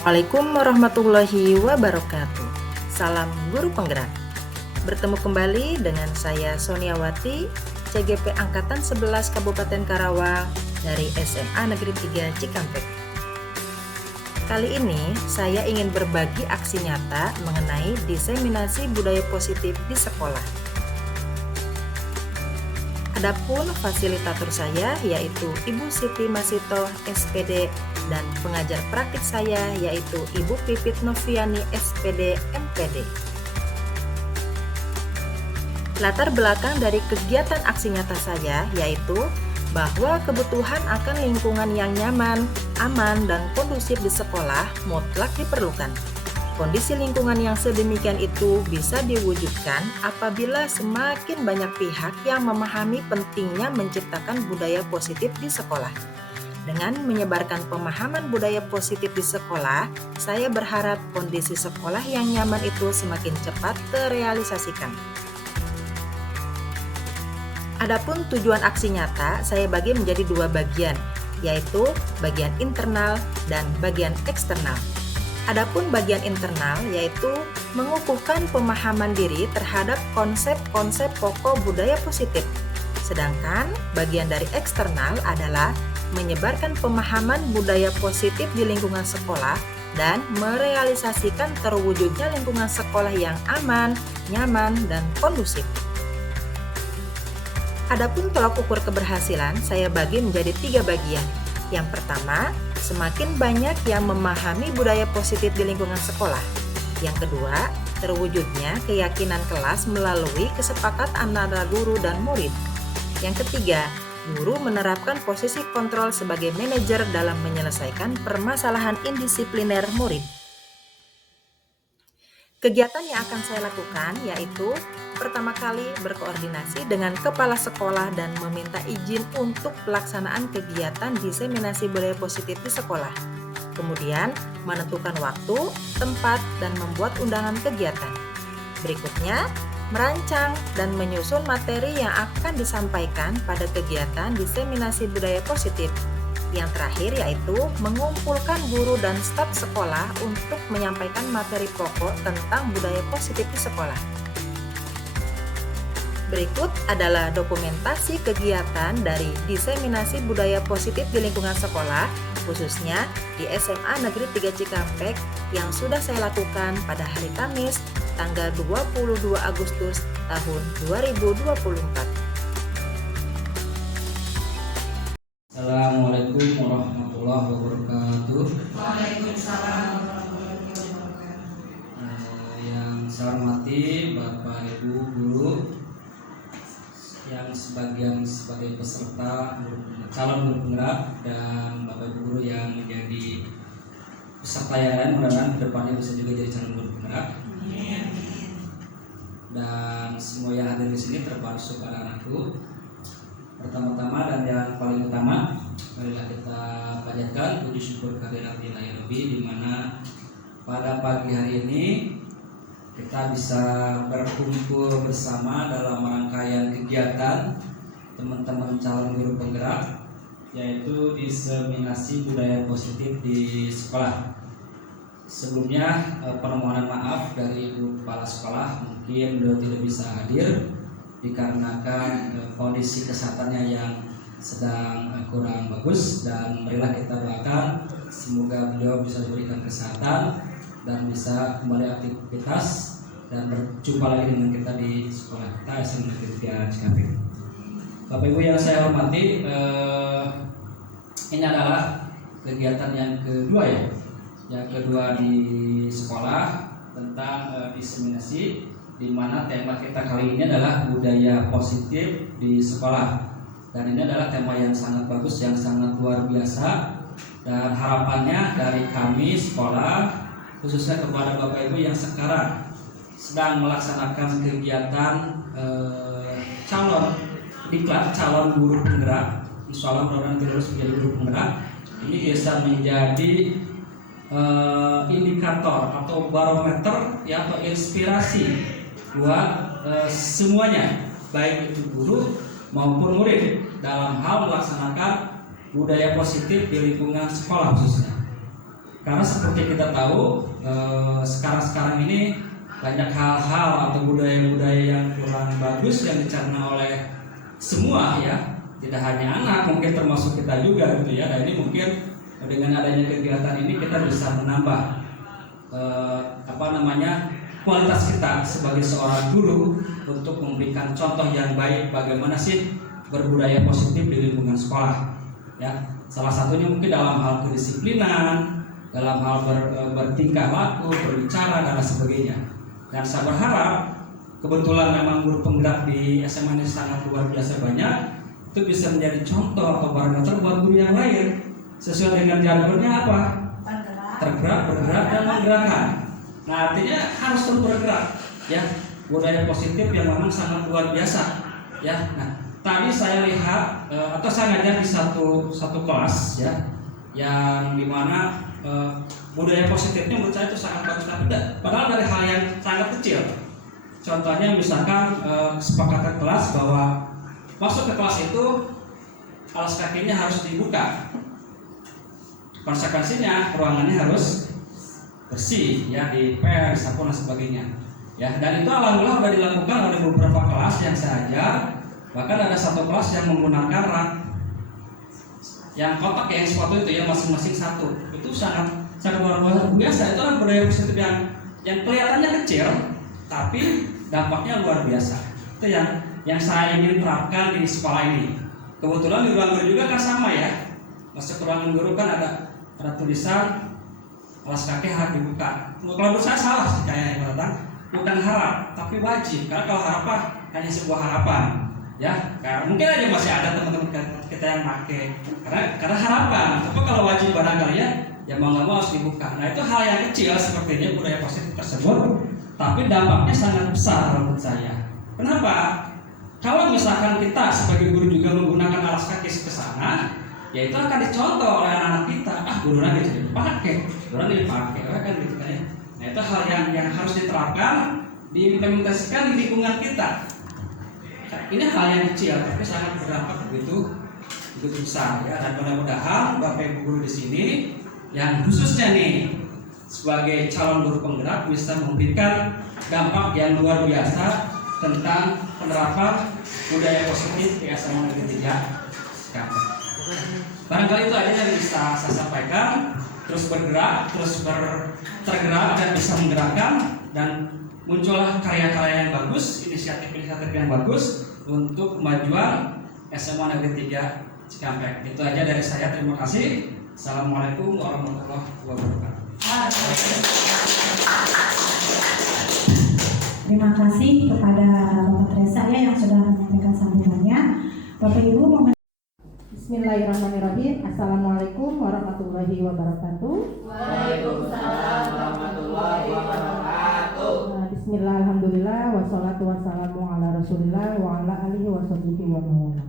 Assalamualaikum warahmatullahi wabarakatuh. Salam guru penggerak. Bertemu kembali dengan saya Soniawati, CGP Angkatan 11 Kabupaten Karawang dari SMA Negeri 3 Cikampek. Kali ini saya ingin berbagi aksi nyata mengenai diseminasi budaya positif di sekolah. Adapun fasilitator saya yaitu Ibu Siti Masito SPD dan pengajar praktik saya yaitu Ibu Pipit Noviani SPD MPD. Latar belakang dari kegiatan aksi nyata saya yaitu bahwa kebutuhan akan lingkungan yang nyaman, aman, dan kondusif di sekolah mutlak diperlukan. Kondisi lingkungan yang sedemikian itu bisa diwujudkan apabila semakin banyak pihak yang memahami pentingnya menciptakan budaya positif di sekolah. Dengan menyebarkan pemahaman budaya positif di sekolah, saya berharap kondisi sekolah yang nyaman itu semakin cepat terrealisasikan. Adapun tujuan aksi nyata, saya bagi menjadi dua bagian, yaitu bagian internal dan bagian eksternal. Adapun bagian internal yaitu mengukuhkan pemahaman diri terhadap konsep-konsep pokok budaya positif. Sedangkan bagian dari eksternal adalah menyebarkan pemahaman budaya positif di lingkungan sekolah dan merealisasikan terwujudnya lingkungan sekolah yang aman, nyaman, dan kondusif. Adapun tolak ukur keberhasilan saya bagi menjadi 3 bagian. Yang pertama, semakin banyak yang memahami budaya positif di lingkungan sekolah. Yang kedua, terwujudnya keyakinan kelas melalui kesepakatan antara guru dan murid. Yang ketiga, guru menerapkan posisi kontrol sebagai manajer dalam menyelesaikan permasalahan indisipliner murid. Kegiatan yang akan saya lakukan yaitu pertama kali berkoordinasi dengan kepala sekolah dan meminta izin untuk pelaksanaan kegiatan diseminasi budaya positif di sekolah. Kemudian menentukan waktu, tempat, dan membuat undangan kegiatan. Berikutnya, merancang dan menyusun materi yang akan disampaikan pada kegiatan diseminasi budaya positif. Yang terakhir yaitu mengumpulkan guru dan staf sekolah untuk menyampaikan materi pokok tentang budaya positif di sekolah. Berikut adalah dokumentasi kegiatan dari diseminasi budaya positif di lingkungan sekolah, khususnya di SMA Negeri 3 Cikampek yang sudah saya lakukan pada hari Kamis, tanggal 22 Agustus tahun 2024. Assalamualaikum warahmatullahi wabarakatuh. Waalaikumsalam warahmatullahi wabarakatuh. Yang saya hormati Bapak Ibu guru yang sebagai peserta calon guru penggerak dan Bapak Ibu guru yang menjadi peserta yang lain, mudah-mudahan kedepannya bisa juga jadi calon guru penggerak. Dan semua yang hadir di sini termasuk anak-anakku. Pertama-tama dan yang paling utama, marilah kita panjatkan puji syukur kehadirat Ilahi Rabbi, di mana pada pagi hari ini kita bisa berkumpul bersama dalam rangkaian kegiatan teman-teman calon guru penggerak, yaitu diseminasi budaya positif di sekolah. Sebelumnya permohonan maaf dari Ibu Kepala Sekolah, mungkin beliau tidak bisa hadir dikarenakan kondisi kesehatannya yang sedang kurang bagus, dan marilah kita doakan semoga beliau bisa diberikan kesehatan dan bisa kembali aktivitas dan berjumpa lagi dengan kita di sekolah kita SMA Negeri 3 Cikampek. Bapak Ibu yang saya hormati, ini adalah kegiatan yang kedua di sekolah tentang diseminasi, di mana tema kita kali ini adalah budaya positif di sekolah. Dan ini adalah tema yang sangat bagus, yang sangat luar biasa, dan harapannya dari kami sekolah, khususnya kepada Bapak Ibu yang sekarang sedang melaksanakan kegiatan calon guru penggerak, insya Allah mudah-mudahan terus menjadi guru penggerak, ini bisa menjadi indikator atau barometer atau inspirasi buat semuanya, baik itu guru maupun murid, dalam hal melaksanakan budaya positif di lingkungan sekolah khususnya. Karena seperti kita tahu sekarang ini banyak hal-hal atau budaya-budaya yang kurang bagus yang dicerna oleh semua ya, tidak hanya anak, mungkin termasuk kita juga gitu ya. Dan ini mungkin dengan adanya kegiatan ini kita bisa menambah kualitas kita sebagai seorang guru untuk memberikan contoh yang baik bagaimana sih berbudaya positif di lingkungan sekolah ya. Salah satunya mungkin dalam hal kedisiplinan, dalam hal bertingkah laku, berbicara dan sebagainya. Dan saya berharap kebetulan memang guru penggerak di SMA ini sangat luar biasa banyak, itu bisa menjadi contoh atau barometer buat guru yang lain. Sesuai dengan jargonnya apa? Tergerak, bergerak, dan menggerakkan. Nah, artinya harus terus bergerak ya. Budaya positif yang memang sangat luar biasa ya. Nah, tadi saya lihat atau saya ngajar di satu kelas ya, yang dimana budaya positifnya menurut saya itu sangat bagus, tapi padahal dari hal yang sangat kecil. Contohnya misalkan kesepakatan kelas bahwa masuk ke kelas itu alas kakinya harus dibuka. Konsekuensinya ruangannya harus bersih ya, dipel, disapu dan sebagainya ya. Dan itu alhamdulillah sudah dilakukan oleh beberapa kelas yang saya ajar. Bahkan ada satu kelas yang menggunakan rak yang kotak yang sepatu itu ya, masing-masing satu. Itu sangat luar biasa. Itu kan budaya positif yang kelihatannya kecil tapi dampaknya luar biasa. Itu yang saya ingin terapkan di sekolah ini. Kebetulan di ruang guru juga kan sama ya. Masuk ke ruangan guru kan ada tulisan alas kaki harus dibuka. Kalau menurut saya salah sih kayaknya tentang bukan harap tapi wajib. Karena kalau harapan hanya sebuah harapan ya. Karena mungkin aja masih ada teman-teman kita yang pakai karena harapan. Tapi kalau wajib barangkali ya mau nggak mau harus dibuka. Nah, itu hal yang kecil sepertinya budaya positif tersebut, tapi dampaknya sangat besar menurut saya. Kenapa? Kalau misalkan kita sebagai guru juga menggunakan alas kaki ke sana, ya itu akan dicontoh oleh anak-anak kita. Guru nanti jadi dipakai, kan gitu kan ya. Nah, itu hal yang harus diterapkan, diimplementasikan di lingkungan kita. Ini hal yang kecil tapi sangat berdampak begitu besar ya. Dan mudah-mudahan Bapak Ibu guru di sini yang khususnya nih sebagai calon guru penggerak bisa memberikan dampak yang luar biasa tentang penerapan budaya positif di SMA Negeri 3 Cikampek. Barangkali itu aja yang bisa saya sampaikan. Terus bergerak, terus tergerak dan bisa menggerakkan, dan muncullah karya-karya yang bagus, inisiatif-inisiatif yang bagus untuk kemajuan SMA Negeri 3 Cikampek. Itu aja dari saya. Terima kasih. Assalamualaikum warahmatullahi wabarakatuh. Terima kasih kepada Bapak Reza yang sudah menyampaikan sambutannya. Bapak Ibu, Bismillahirrahmanirrahim. Assalamualaikum warahmatullahi wabarakatuh. Waalaikumsalam warahmatullahi wabarakatuh. Bismillah, alhamdulillah, wassalatu wassalamu ala rasulillah wa ala alihi wa sahbihi wa mawala.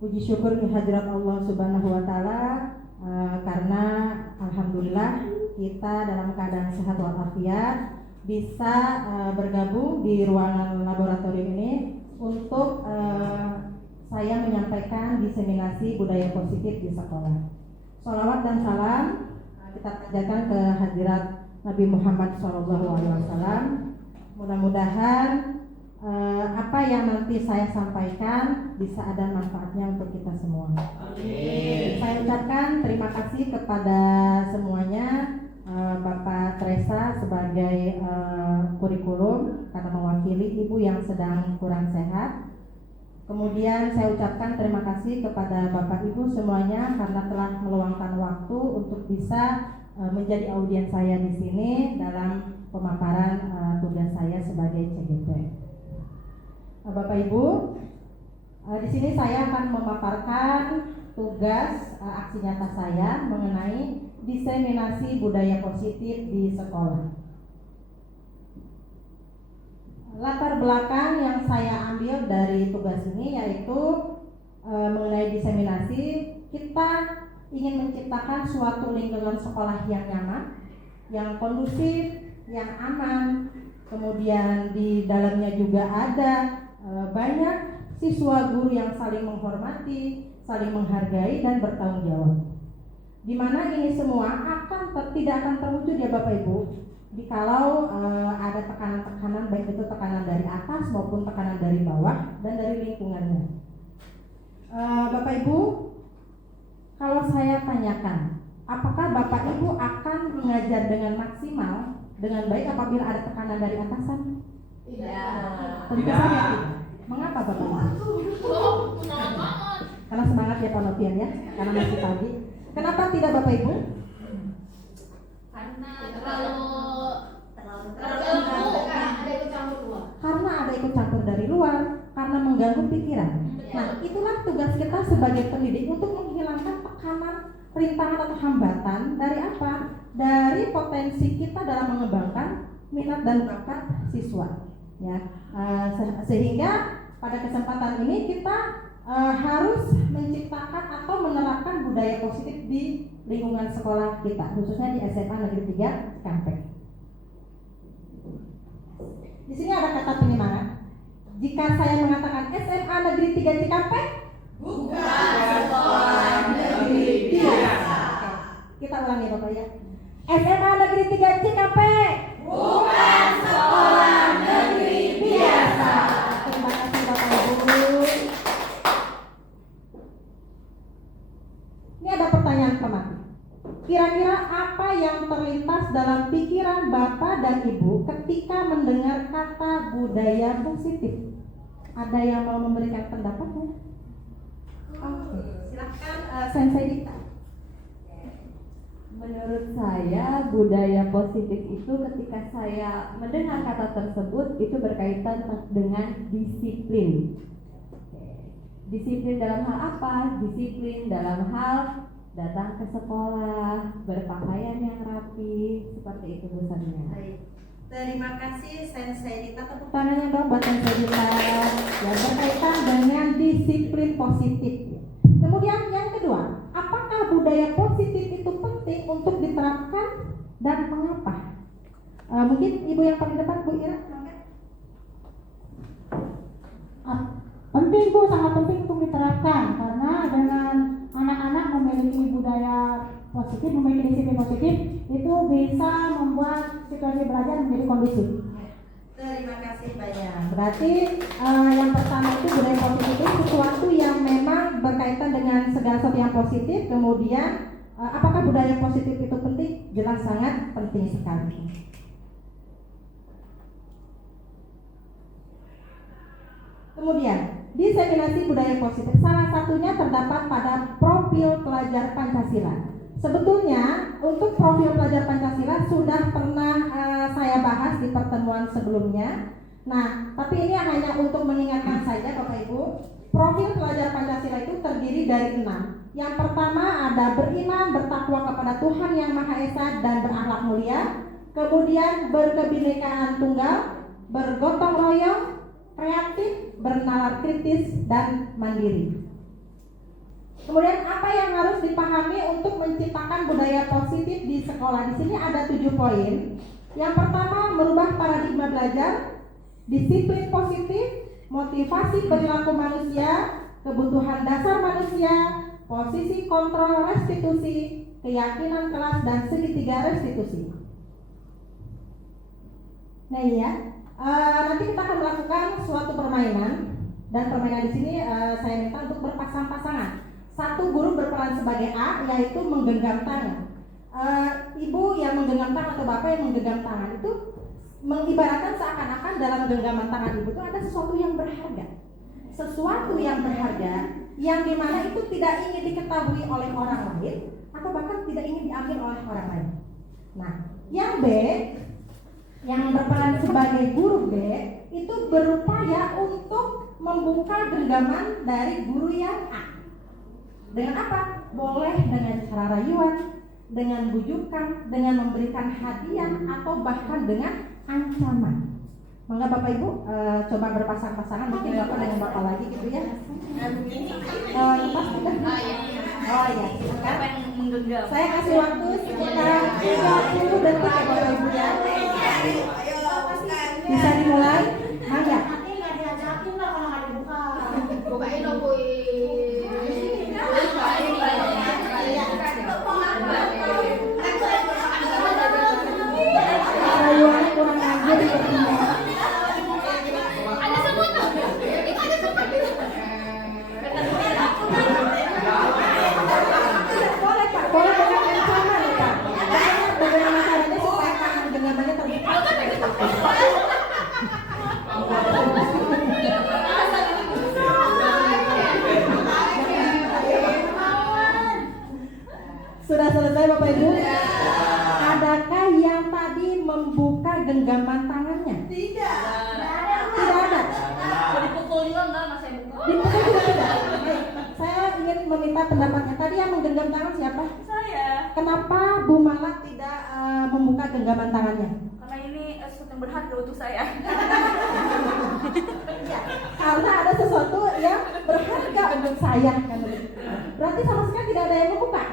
Puji syukur kehadirat Allah subhanahu wa ta'ala, karena alhamdulillah kita dalam keadaan sehat walafiat bisa bergabung di ruangan laboratorium ini untuk saya menyampaikan diseminasi budaya positif di sekolah. Sholawat dan salam kita panjatkan ke hadirat Nabi Muhammad SAW. Mudah-mudahan apa yang nanti saya sampaikan bisa ada manfaatnya untuk kita semua. Amin. Saya ucapkan terima kasih kepada semuanya, Bapak Teresa sebagai kurikulum karena mewakili ibu yang sedang kurang sehat. Kemudian saya ucapkan terima kasih kepada Bapak Ibu semuanya karena telah meluangkan waktu untuk bisa menjadi audiens saya di sini dalam pemaparan tugas saya sebagai CGP. Bapak Ibu, di sini saya akan memaparkan tugas aksi nyata saya mengenai diseminasi budaya positif di sekolah. Latar belakang yang saya ambil dari tugas ini yaitu mengenai diseminasi, kita ingin menciptakan suatu lingkungan sekolah yang nyaman, yang kondusif, yang aman. Kemudian di dalamnya juga ada banyak siswa guru yang saling menghormati, saling menghargai dan bertanggung jawab. di mana ini semua tidak akan terwujud ya Bapak Ibu jikalau ada tekanan-tekanan, baik itu tekanan dari atas maupun tekanan dari bawah dan dari lingkungannya. Bapak Ibu, kalau saya tanyakan, apakah Bapak Ibu akan mengajar dengan maksimal, dengan baik apabila ada tekanan dari atasan? Tidak. Tentu saja tidak. Mengapa Bapak Ibu? Karena semangat ya Pak Novian ya, karena masih pagi. Kenapa tidak Bapak Ibu? Karena ada ikut campur luar. Karena ada ikut campur dari luar, karena mengganggu pikiran. Nah, itulah tugas kita sebagai pendidik untuk menghilangkan tekanan, rintangan atau hambatan dari apa? Dari potensi kita dalam mengembangkan minat dan bakat siswa. Ya, sehingga pada kesempatan ini kita harus menciptakan atau menerapkan budaya positif di lingkungan sekolah kita, khususnya di SMA Negeri 3 Cikampek. Di sini ada kata penyemangat. Jika saya mengatakan SMA Negeri 3 Cikampek, Bukan sekolah negeri biasa. Kita ulangi Bapak ya. SMA Negeri 3 Cikampek, Bukan sekolah negeri biasa. Terima kasih Bapak Ibu. Ini ada pertanyaan teman. Kira-kira apa yang terlintas dalam pikiran Bapak dan Ibu ketika mendengar kata budaya positif? Ada yang mau memberikan pendapatnya? Oke, silakan Sensei Dita. Menurut saya budaya positif itu ketika saya mendengar kata tersebut itu berkaitan dengan disiplin. Disiplin dalam hal apa? Disiplin dalam hal datang ke sekolah, berpakaian yang rapi, seperti itu busanya. Baik. Terima kasih Sensei Dita. Tepuk tangannya dong buat Sensei Dita. Yang berkaitan dengan disiplin positif. Kemudian yang kedua, apakah budaya positif itu penting untuk diterapkan dan mengapa? Mungkin ibu yang paling depan, Bu Ira. Penting Bu, sangat penting untuk diterapkan karena dengan anak-anak memiliki budaya positif, memiliki disiplin positif itu bisa membuat situasi belajar menjadi kondusif. Terima kasih banyak. Berarti yang pertama itu budaya positif itu sesuatu yang memang berkaitan dengan segala sesuatu yang positif. Kemudian apakah budaya positif itu penting? Jelas sangat penting sekali. Kemudian diseminasi budaya positif salah satunya terdapat pada profil pelajar Pancasila. Sebetulnya untuk profil pelajar Pancasila sudah pernah saya bahas di pertemuan sebelumnya. Nah, tapi ini hanya untuk mengingatkan saja Bapak Ibu. Profil pelajar Pancasila itu terdiri dari 6. Yang pertama ada beriman, bertakwa kepada Tuhan Yang Maha Esa dan berakhlak mulia. Kemudian berkebinekaan tunggal, bergotong royong, kreatif, bernalar kritis, dan mandiri. Kemudian apa yang harus dipahami untuk menciptakan budaya positif di sekolah? Di sini ada 7 poin. Yang pertama, merubah paradigma belajar, disiplin positif, motivasi perilaku manusia, kebutuhan dasar manusia, posisi kontrol restitusi, keyakinan kelas, dan segitiga restitusi. Nah ini ya, nanti kita akan melakukan suatu permainan, dan permainan di sini saya minta untuk berpasang-pasangan. Satu guru berperan sebagai A, yaitu menggenggam tangan. Ibu yang menggenggam tangan atau bapak yang menggenggam tangan itu mengibaratkan seakan-akan dalam genggaman tangan ibu itu ada sesuatu yang berharga. Sesuatu yang berharga yang dimana itu tidak ingin diketahui oleh orang lain atau bahkan tidak ingin diambil oleh orang lain. Nah, yang B yang berperan sebagai guru B itu berupaya untuk membuka genggaman dari guru yang A. Dengan apa? Boleh dengan cara rayuan, dengan bujukan, dengan memberikan hadiah, atau bahkan dengan ancaman. Maka Bapak Ibu coba berpasang-pasangan, mungkin Bapak dengan Bapak lagi gitu ya. Lepas kita. Oh iya, silakan. Saya kasih waktu sekitar 30 detik ya Bapak Ibu ya. Bisa dimulai? Mangga. Nanti nggak diajakin lah kalau nggak dibuka. Bukain dong, Bu. membuka genggaman tangannya? Tidak. Tidak ada. Dipukul juga enggak Mas saya pukul? Dipukul tidak ada. Baik, saya ingin meminta pendapatnya. Tadi yang menggenggam tangan siapa? Saya. Kenapa Bu Mala tidak membuka genggaman tangannya? Karena ini sesuatu yang berharga untuk saya. Ya, karena ada sesuatu yang berharga untuk saya. Berarti sama sekali tidak ada yang membuka.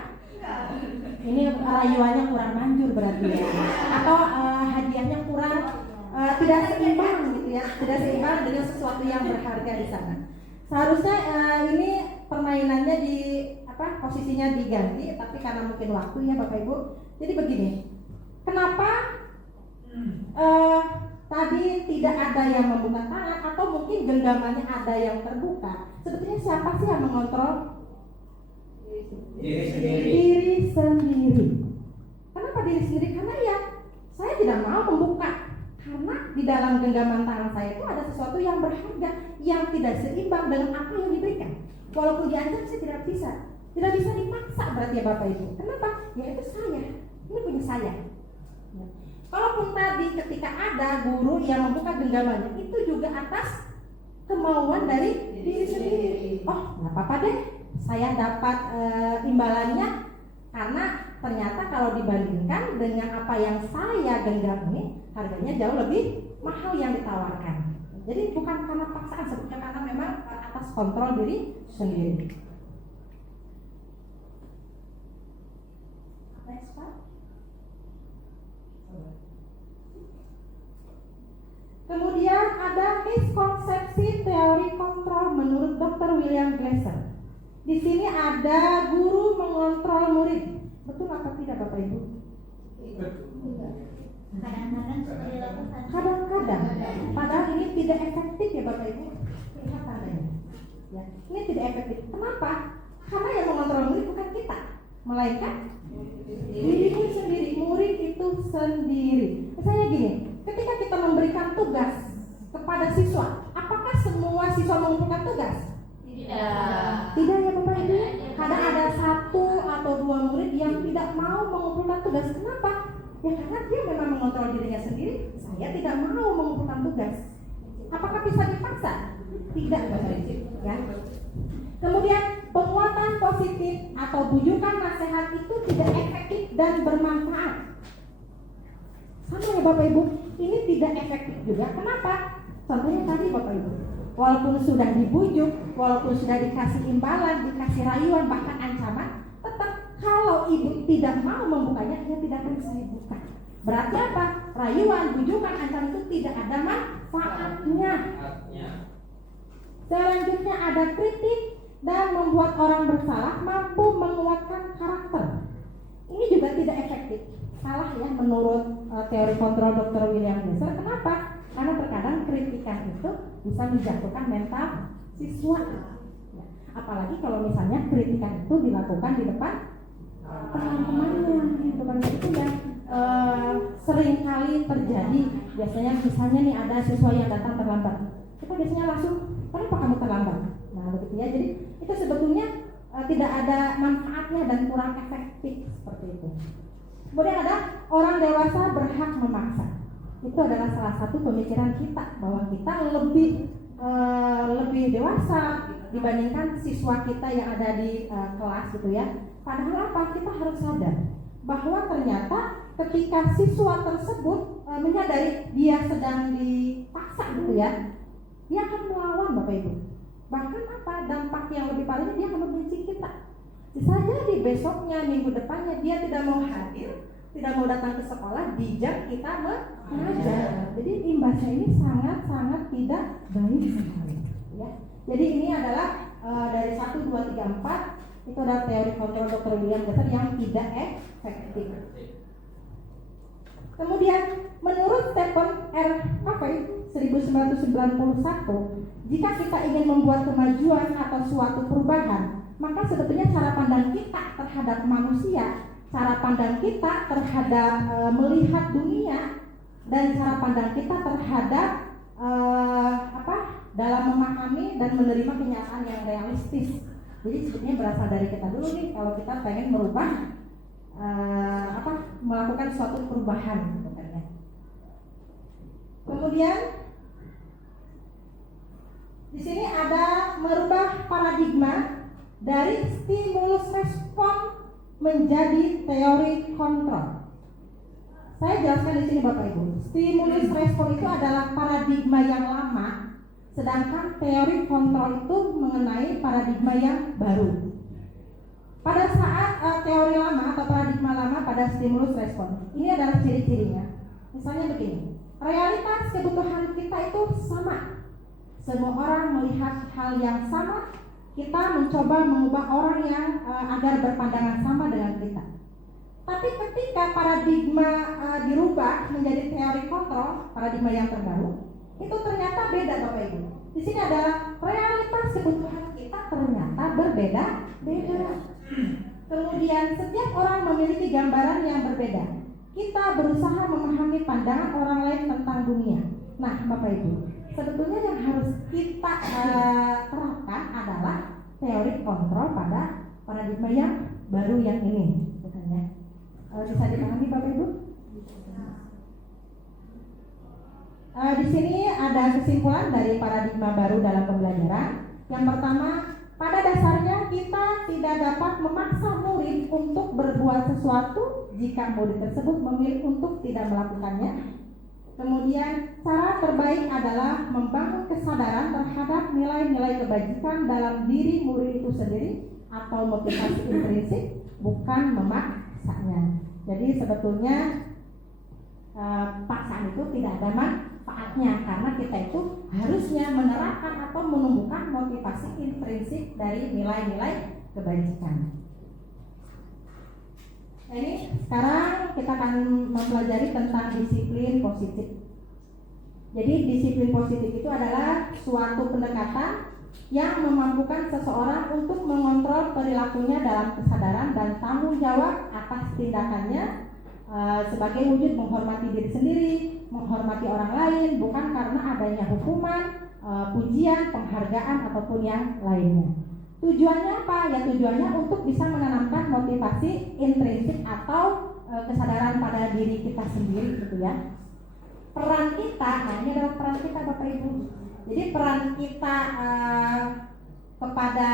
Ini rayuannya kurang manjur berarti ya. Atau hadiahnya kurang tidak seimbang gitu ya. Tidak seimbang dengan sesuatu yang berharga di sana. Seharusnya ini permainannya di posisinya diganti, tapi karena mungkin waktu ya Bapak Ibu. Jadi begini. Kenapa tadi tidak ada yang membuka tangan atau mungkin genggamannya ada yang terbuka? Sebetulnya siapa sih yang mengontrol? Diri sendiri. Kenapa diri sendiri? Karena ya saya tidak mau membuka. Karena di dalam genggaman tangan saya itu ada sesuatu yang berharga yang tidak seimbang dengan apa yang diberikan. Walaupun diancam saya tidak bisa dipaksa berarti ya Bapak Ibu. Kenapa? Ya itu saya. Ini punya saya. Ya. Kalaupun tadi ketika ada guru yang membuka genggamannya itu juga atas kemauan dari diri sendiri. Oh, nggak apa-apa deh. Saya dapat imbalannya karena ternyata kalau dibandingkan dengan apa yang saya genggam ini harganya jauh lebih mahal yang ditawarkan. Jadi bukan karena paksaan, sebetulnya karena memang atas kontrol diri sendiri. Next Pak. Kemudian ada miskonsepsi teori kontrol menurut Dr. William Glasser. Di sini ada guru mengontrol murid. Betul apa tidak Bapak Ibu? Kadang-kadang. Padahal ini tidak efektif ya Bapak Ibu. Lihat tandanya. Ya, ini tidak efektif. Kenapa? Karena yang mengontrol murid bukan kita, melainkan dirimu sendiri. Murid itu sendiri. Misalnya gini, ketika kita memberikan tugas kepada siswa, apakah semua siswa mengumpulkan tugas? Tidak ya Bapak Ibu. Kadang ada 1 atau 2 murid yang tidak mau mengumpulkan tugas. Kenapa? Ya karena dia memang mengontrol dirinya sendiri. Saya tidak mau mengumpulkan tugas. Apakah bisa dipaksa? Tidak Bapak Ibu. Ya. Kemudian penguatan positif atau bujukan nasihat itu tidak efektif dan bermanfaat. Sama ya Bapak Ibu. Ini tidak efektif juga. Kenapa? Contohnya tadi Bapak Ibu. Walaupun sudah dibujuk, walaupun sudah dikasih imbalan, dikasih rayuan, bahkan ancaman, tetap kalau ibu tidak mau membukanya, dia tidak akan saya buka. Berarti apa? Rayuan, bujukan, ancaman itu tidak ada manfaatnya. Selanjutnya ada kritik dan membuat orang bersalah mampu menguatkan karakter. Ini juga tidak efektif. Salah ya menurut teori kontrol Dr. William Glasser. Kenapa? Karena terkadang kritikan itu bisa menjatuhkan mental siswa. Ya. Apalagi kalau misalnya kritikan itu dilakukan di depan teman-temannya, di depan itu ya sering kali terjadi. Biasanya misalnya nih ada siswa yang datang terlambat, kita biasanya langsung, kenapa kamu terlambat? Nah begitu ya. Jadi itu sebetulnya tidak ada manfaatnya dan kurang efektif seperti itu. Kemudian ada orang dewasa berhak memaksa. Itu adalah salah satu pemikiran kita bahwa kita lebih dewasa dibandingkan siswa kita yang ada di kelas gitu ya. Padahal apa? Kita harus sadar bahwa ternyata ketika siswa tersebut menyadari dia sedang dipaksa gitu ya, dia akan melawan Bapak Ibu. Bahkan apa? Dampak yang lebih parahnya dia akan membenci kita. Bisa jadi besoknya, minggu depannya dia tidak mau hadir, tidak mau datang ke sekolah di jam kita mengajar. Jadi imbasnya ini sangat-sangat tidak baik sekali. Ya. Jadi ini adalah dari 1, 2, 3, 4 itu adalah teori kontrol Dr. William Glasser yang tidak efektif. Kemudian menurut Stephen R. Covey 1991, jika kita ingin membuat kemajuan atau suatu perubahan, maka sebetulnya cara pandang kita terhadap manusia, cara pandang kita terhadap melihat dunia, dan cara pandang kita terhadap dalam memahami dan menerima kenyataan yang realistis. Jadi sebetulnya berasal dari kita dulu nih kalau kita pengen merubah melakukan suatu perubahan sebenarnya. Kemudian di sini ada merubah paradigma dari stimulus respon menjadi teori kontrol. Saya jelaskan di sini Bapak Ibu. Stimulus respon itu adalah paradigma yang lama, sedangkan teori kontrol itu mengenai paradigma yang baru. Pada saat teori lama atau paradigma lama pada stimulus respon, ini adalah ciri-cirinya. Misalnya begini, realitas kebutuhan kita itu sama. Semua orang melihat hal yang sama. Kita mencoba mengubah orang yang agar berpandangan sama dengan kita. Tapi ketika paradigma dirubah menjadi teori kontrol, paradigma yang terbaru, itu ternyata beda Bapak Ibu. Di sini adalah realitas kebutuhan kita ternyata berbeda-beda. Kemudian setiap orang memiliki gambaran yang berbeda. Kita berusaha memahami pandangan orang lain tentang dunia. Nah, Bapak Ibu, sebetulnya yang harus kita terapkan adalah teori kontrol pada paradigma yang baru yang ini, bukan ya? Bisa dipahami Bapak Ibu? Di sini ada kesimpulan dari paradigma baru dalam pembelajaran. Yang pertama, pada dasarnya kita tidak dapat memaksa murid untuk berbuat sesuatu jika murid tersebut memilih untuk tidak melakukannya. Kemudian cara terbaik adalah membangun kesadaran terhadap nilai-nilai kebajikan dalam diri murid itu sendiri atau motivasi intrinsik, bukan memaksanya. Jadi sebetulnya paksaan itu tidak ada manfaatnya, karena kita itu harusnya menerapkan atau menumbuhkan motivasi intrinsik dari nilai-nilai kebajikan. Nah, ini sekarang kita akan mempelajari tentang disiplin positif. Jadi disiplin positif itu adalah suatu pendekatan yang memampukan seseorang untuk mengontrol perilakunya dalam kesadaran dan tanggung jawab atas tindakannya sebagai wujud menghormati diri sendiri, menghormati orang lain, bukan karena adanya hukuman, pujian, penghargaan ataupun yang lainnya. Tujuannya apa? Ya tujuannya untuk bisa menanamkan motivasi intrinsik atau kesadaran pada diri kita sendiri gitu ya. Peran kita, nah ini adalah peran kita Bapak Ibu. Jadi peran kita kepada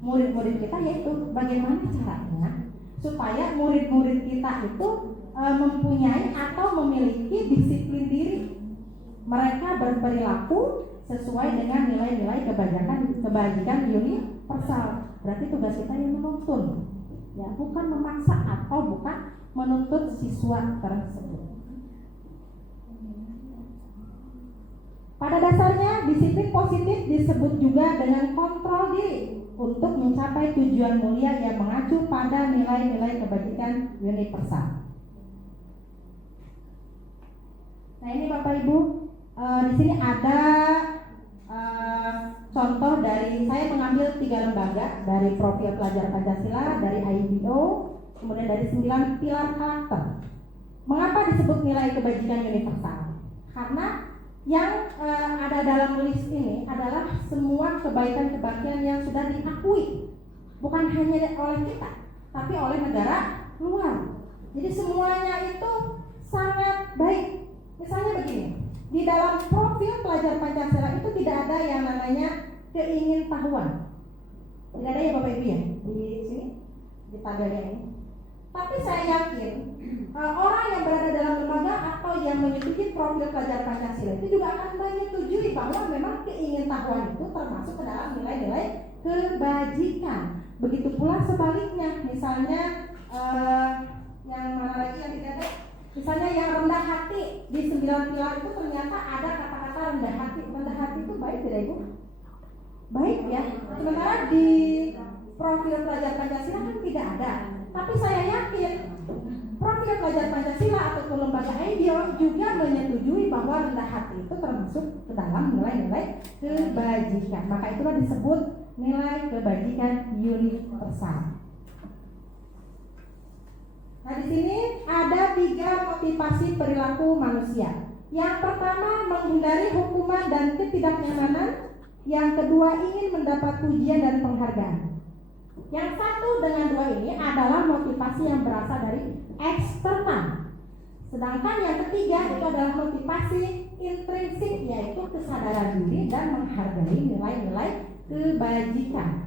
murid-murid kita yaitu bagaimana caranya supaya murid-murid kita itu mempunyai atau memiliki disiplin diri. Mereka berperilaku sesuai dengan nilai-nilai kebajikan universal. Berarti tugas kita yang menuntun, ya, bukan memaksa atau bukan menuntut siswa tersebut. Pada dasarnya disiplin positif disebut juga dengan kontrol diri untuk mencapai tujuan mulia yang mengacu pada nilai-nilai kebajikan universal. Nah ini Bapak Ibu, di sini ada contoh dari, saya mengambil 3 lembaga dari profil pelajar Pancasila, dari IBO, kemudian dari 9 pilar karakter. Mengapa disebut nilai kebajikan universal? Karena yang ada dalam list ini adalah semua kebaikan-kebaikan yang sudah diakui, bukan hanya oleh kita, tapi oleh negara luar. Jadi semuanya itu sangat baik. Misalnya begini, di dalam profil pelajar Pancasila itu tidak ada yang namanya keingintahuan. Tidak ada ya Bapak Ibu ya di sini, di tabelnya ini. Tapi saya yakin orang yang berada dalam lembaga atau yang menyetujui profil pelajar Pancasila itu juga akan menyetujui bahwa memang keingintahuan itu termasuk ke dalam nilai-nilai kebajikan. Begitu pula sebaliknya, misalnya yang mana lagi yang tidak ada? Misalnya yang rendah hati di 9 pilar itu ternyata ada kata-kata rendah hati. Rendah hati itu baik tidak Ibu? Baik ya. Sementara di profil pelajar Pancasila kan tidak ada. Tapi saya yakin profil pelajar Pancasila ataupun lembaga IBO juga menyetujui bahwa rendah hati itu termasuk ke dalam nilai-nilai kebajikan. Maka itulah disebut nilai kebajikan universal. Nah di sini ada 3 motivasi perilaku manusia. Yang pertama menghindari hukuman dan ketidaknyamanan. Yang kedua ingin mendapat pujian dan penghargaan. Yang 1 dengan 2 ini adalah motivasi yang berasal dari eksternal. Sedangkan yang ketiga itu adalah motivasi intrinsik, yaitu kesadaran diri dan menghargai nilai-nilai kebajikan.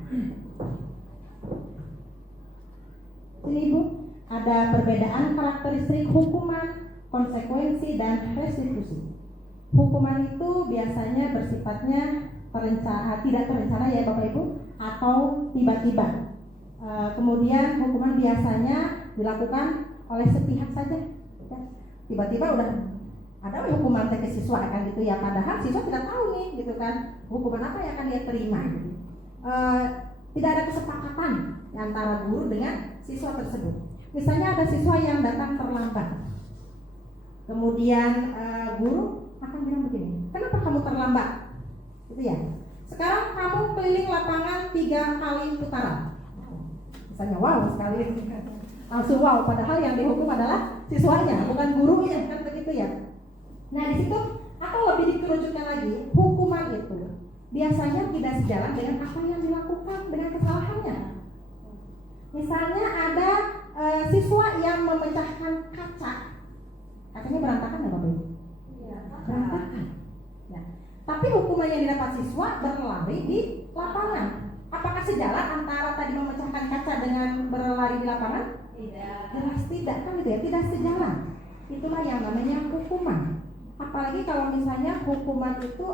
Ini Ibu, ada perbedaan karakteristik hukuman, konsekuensi, dan restitusi. Hukuman itu biasanya bersifatnya tidak terencana ya Bapak Ibu, atau tiba-tiba. Kemudian hukuman biasanya dilakukan oleh sepihak saja. Tiba-tiba udah ada hukuman ke siswa kan gitu ya, padahal siswa tidak tahu nih gitu kan hukuman apa yang akan dia terima. Tidak ada kesepakatan antara guru dengan siswa tersebut. Misalnya ada siswa yang datang terlambat, kemudian guru akan bilang begini, kenapa kamu terlambat? Gitu ya. Sekarang kamu keliling lapangan 3 kali putaran. Misalnya wow sekali, langsung wow. Padahal yang dihukum adalah siswanya, bukan gurunya, kan begitu ya. Nah di situ atau lebih dikerucutkan lagi, hukuman itu biasanya tidak sejalan dengan apa yang dilakukan dengan kesalahannya. Misalnya ada siswa yang memecahkan kaca, kacanya berantakan ya Bapak Ibu? Berantakan. Ya. Tapi hukuman yang didapat siswa berlari di lapangan. Apakah sejalan antara tadi memecahkan kaca dengan berlari di lapangan? Tidak. Jelas tidak kan gitu ya, tidak sejalan. Itulah yang namanya hukuman. Apalagi kalau misalnya hukuman itu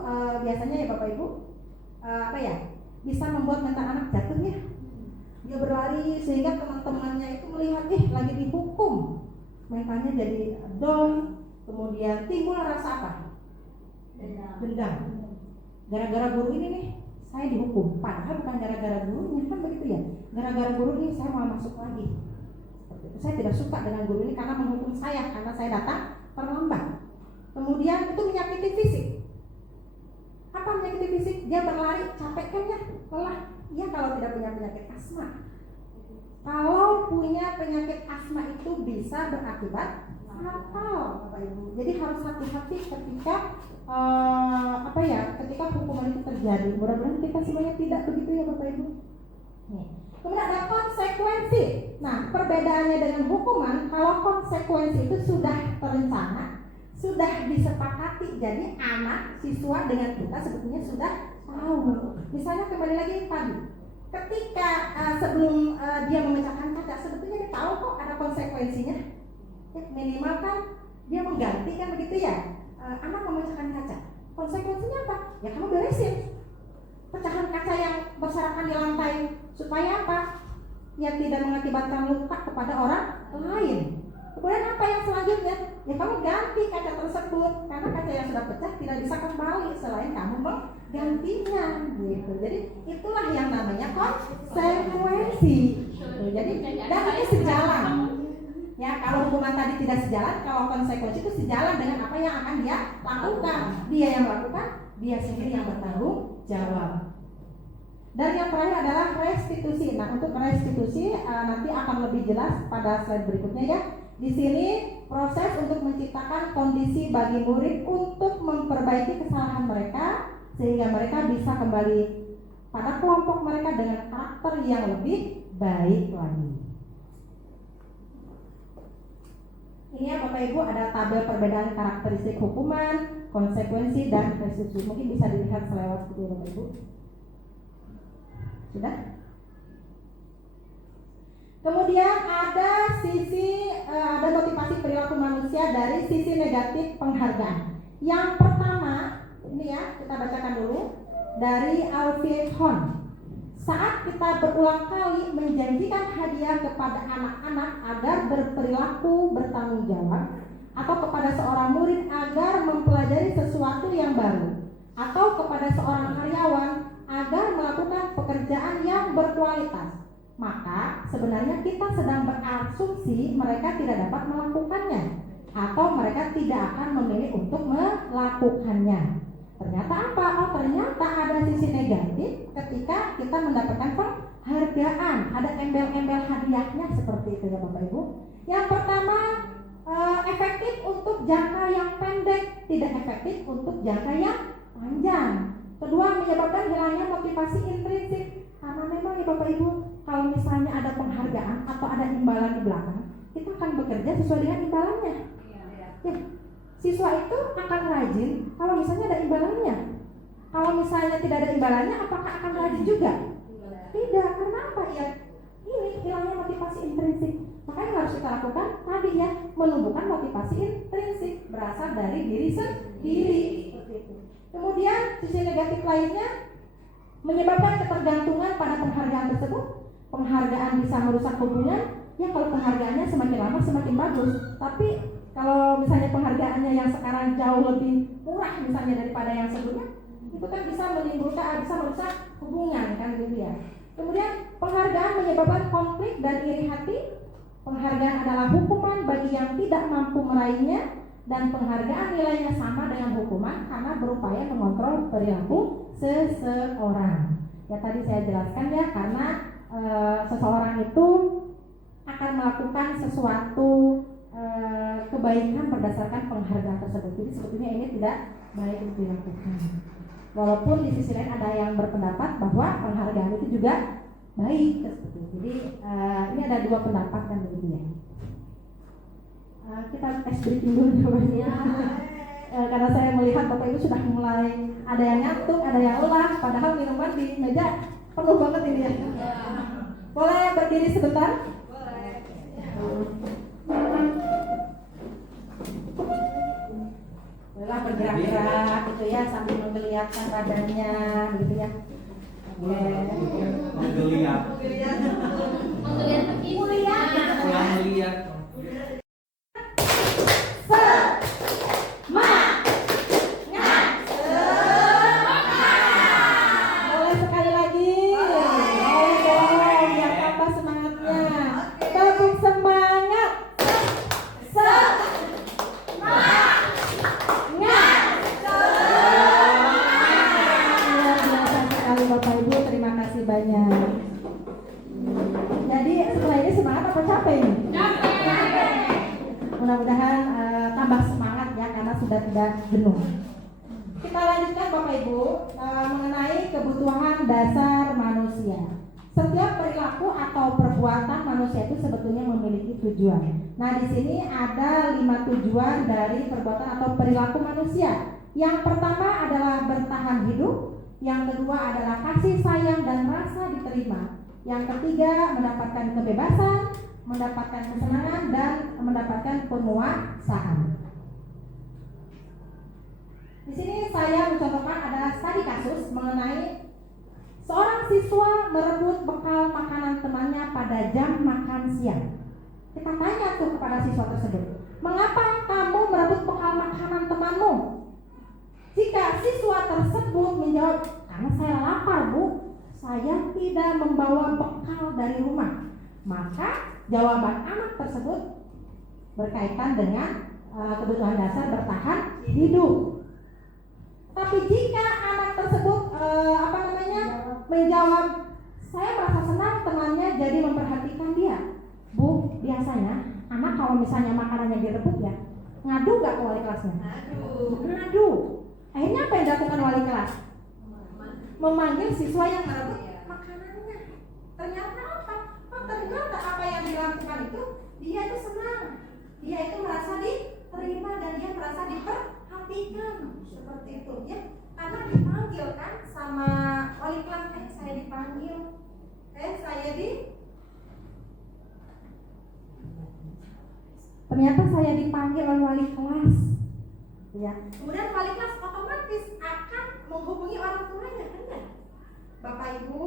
biasanya ya Bapak Ibu bisa membuat mental anak jatuh ya. Dia berlari sehingga teman-temannya itu melihat lagi dihukum, mentalnya jadi down, kemudian timbul rasa apa? Dendam. Gara-gara guru ini nih saya dihukum, padahal bukan gara-gara gurunya, kan begitu ya. Gara-gara guru ini saya mau masuk lagi. Seperti itu. Saya tidak suka dengan guru ini karena menghukum saya karena saya datang terlambat. Kemudian itu menyakiti fisik. Apa menyakiti fisik? Dia berlari capek kan ya, lelah. Ya kalau tidak punya penyakit asma. Kalau punya penyakit asma itu bisa berakibat fatal, Bapak Ibu. Jadi harus hati-hati ketika ketika hukuman itu terjadi. Mudah-mudahan kita semuanya tidak begitu ya Bapak Ibu. Nih. Kemudian ada konsekuensi. Nah, perbedaannya dengan hukuman, kalau konsekuensi itu sudah terencana, sudah disepakati. Jadi anak, siswa dengan kita sebetulnya sudah tahu. Misalnya kembali lagi tadi, ketika sebelum dia memecahkan kaca, sebetulnya dia tahu kok ada konsekuensinya. Ya, minimal kan dia mengganti kan begitu ya. Anak memecahkan kaca, konsekuensinya apa? Ya kamu beresin pecahan kaca yang berserakan di lantai supaya apa? Ya tidak mengakibatkan luka kepada orang lain. Kemudian apa yang selanjutnya? Ya kamu ganti kaca tersebut karena kaca yang sudah pecah tidak bisa kembali selain kamu menggantinya gitu. Jadi itulah yang namanya konsekuensi. Jadi dan ini sejalan. Ya kalau hukuman tadi tidak sejalan, kalau konsekuensi itu sejalan dengan apa yang akan dia lakukan. Dia yang melakukan, dia sendiri yang bertanggung jawab. Dan yang terakhir adalah restitusi. Nah untuk restitusi nanti akan lebih jelas pada slide berikutnya ya. Di sini proses untuk menciptakan kondisi bagi murid untuk memperbaiki kesalahan mereka sehingga mereka bisa kembali pada kelompok mereka dengan karakter yang lebih baik lagi. Ini ya Bapak Ibu ada tabel perbedaan karakteristik hukuman, konsekuensi, dan restitusi. Mungkin bisa dilihat selewat seperti Bapak Ibu. Sudah? Kemudian ada ada motivasi perilaku manusia dari sisi negatif penghargaan. Yang pertama, ini ya kita bacakan dulu dari Alfred Horn. Saat kita berulang kali menjanjikan hadiah kepada anak-anak agar berperilaku bertanggung jawab, atau kepada seorang murid agar mempelajari sesuatu yang baru, atau kepada seorang karyawan agar melakukan pekerjaan yang berkualitas, maka sebenarnya kita sedang berasumsi mereka tidak dapat melakukannya, atau mereka tidak akan memilih untuk melakukannya. Ternyata apa? Oh ternyata ada sisi negatif ketika kita mendapatkan penghargaan. Ada embel-embel hadiahnya seperti itu ya Bapak Ibu. Yang pertama efektif untuk jangka yang pendek, tidak efektif untuk jangka yang panjang. Kedua menyebabkan hilangnya motivasi intrinsik. Karena memang ya Bapak Ibu, kalau misalnya ada penghargaan atau ada imbalan di belakang, kita akan bekerja sesuai dengan imbalannya. Ya, siswa itu akan rajin kalau misalnya ada imbalannya. Kalau misalnya tidak ada imbalannya, apakah akan rajin juga? Tidak. Karena apa ya? Ini hilangnya motivasi intrinsik. Makanya harus kita lakukan tadi ya, menumbuhkan motivasi intrinsik berasal dari diri sendiri. Kemudian sisi negatif lainnya menyebabkan ketergantungan pada penghargaan tersebut. Penghargaan bisa merusak hubungan. Ya kalau penghargaannya semakin lama semakin bagus. Tapi kalau misalnya penghargaannya yang sekarang jauh lebih murah misalnya daripada yang sebelumnya, itu kan bisa menimbulkan, bisa merusak hubungan kan gitu ya. Kemudian penghargaan menyebabkan konflik dan iri hati. Penghargaan adalah hukuman bagi yang tidak mampu meraihnya, dan penghargaan nilainya sama dengan hukuman karena berupaya mengontrol perilaku seseorang. Ya tadi saya jelaskan ya, karena seseorang itu akan melakukan sesuatu kebaikan berdasarkan penghargaan tersebut. Jadi sebetulnya ini tidak baik untuk dilakukan. Walaupun di sisi lain ada yang berpendapat bahwa penghargaan itu juga baik seperti itu. Jadi ini ada dua pendapat kan begitu ya. Kita tes briefing dulu ya. Karena saya melihat Bapak Ibu sudah mulai ada yang ngantuk, ada yang lelah, padahal minuman di meja penuh banget ini ya. Boleh berdiri sebentar? Bolehlah bergerak-gerak gitu ya, sambil memperlihatkan badannya gitu ya. Menggeliat. Melihat. Boleh sekali lagi. Boleh biar tambah semangatnya. Tepuk semangat. Luar biasa sekali Bapak Ibu, terima kasih banyak. Jadi setelah ini semangat apa capek ini? Mudah-mudahan tambah semangat ya, karena sudah tidak jenuh. Kita lanjutkan Bapak Ibu mengenai kebutuhan dasar manusia. Setiap perilaku atau perbuatan manusia itu sebetulnya memiliki tujuan. Nah, di sini ada 5 tujuan dari perbuatan atau perilaku manusia. Yang pertama adalah bertahan hidup, yang kedua adalah kasih sayang dan rasa diterima, yang ketiga mendapatkan kebebasan, mendapatkan kesenangan, dan mendapatkan penguasaan. Di sini saya mencontohkan ada studi kasus mengenai seorang siswa merebut bekal makanan temannya pada jam makan siang. Kita tanya tuh kepada siswa tersebut, mengapa kamu merebut bekal makanan temanmu? Jika siswa tersebut menjawab, karena saya lapar Bu, saya tidak membawa bekal dari rumah, maka jawaban anak tersebut berkaitan dengan kebutuhan dasar bertahan hidup. Tapi jika anak tersebut menjawab, saya merasa senang temannya jadi memperhatikan dia. Bu, biasanya anak kalau misalnya makanannya direbut ya, ngadu gak ke wali kelasnya? Ngadu. Akhirnya apa yang dilakukan wali kelas? Memanggil siswa yang merebut makanannya. Ternyata apa? Ternyata apa yang dilakukan itu, dia itu senang, dia itu merasa diterima dan dia merasa diperhatikan seperti itu ya. Karena dipanggil kan sama wali kelas, saya dipanggil, ternyata saya dipanggil oleh wali kelas ya. Kemudian wali kelas otomatis akan menghubungi orang tuanya kan ya. Bapak Ibu,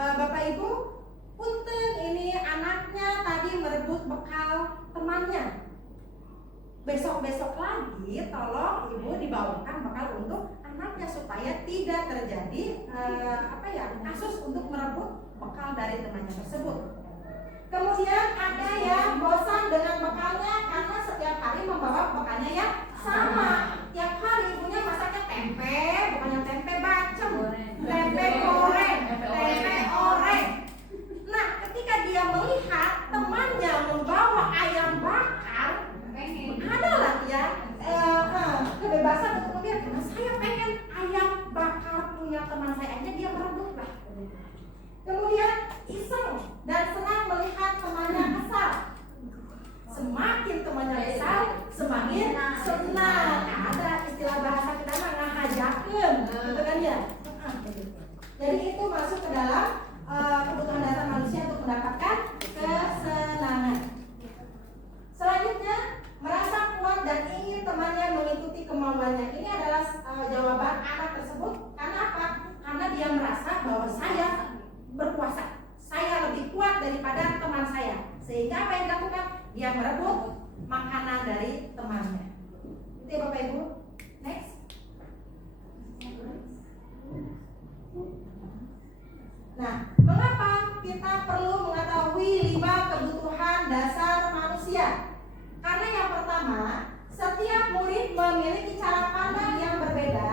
Bapak Ibu, punten ini anaknya tadi merebut bekal temannya. Besok-besok lagi tolong Ibu dibawakan bekal untuk anaknya supaya tidak terjadi kasus untuk merebut bekal dari temannya tersebut. Kemudian ada yang bosan dengan bekalnya karena setiap hari membawa bekalnya yang sama. Tiap hari ibunya masaknya tempe, bukan yang tempe bacem, tempe goreng, tempe orek. Nah, ketika dia melihat temannya membawa ayam bakar, adalah ya kebebasan untuk dia, karena saya pengen ayam bakar punya teman saya, aja dia merebut lah. dia merebut makanan dari temannya. Itu ya Bapak Ibu. Next. Nah, mengapa kita perlu mengetahui 5 kebutuhan dasar manusia? Karena yang pertama, setiap murid memiliki cara pandang yang berbeda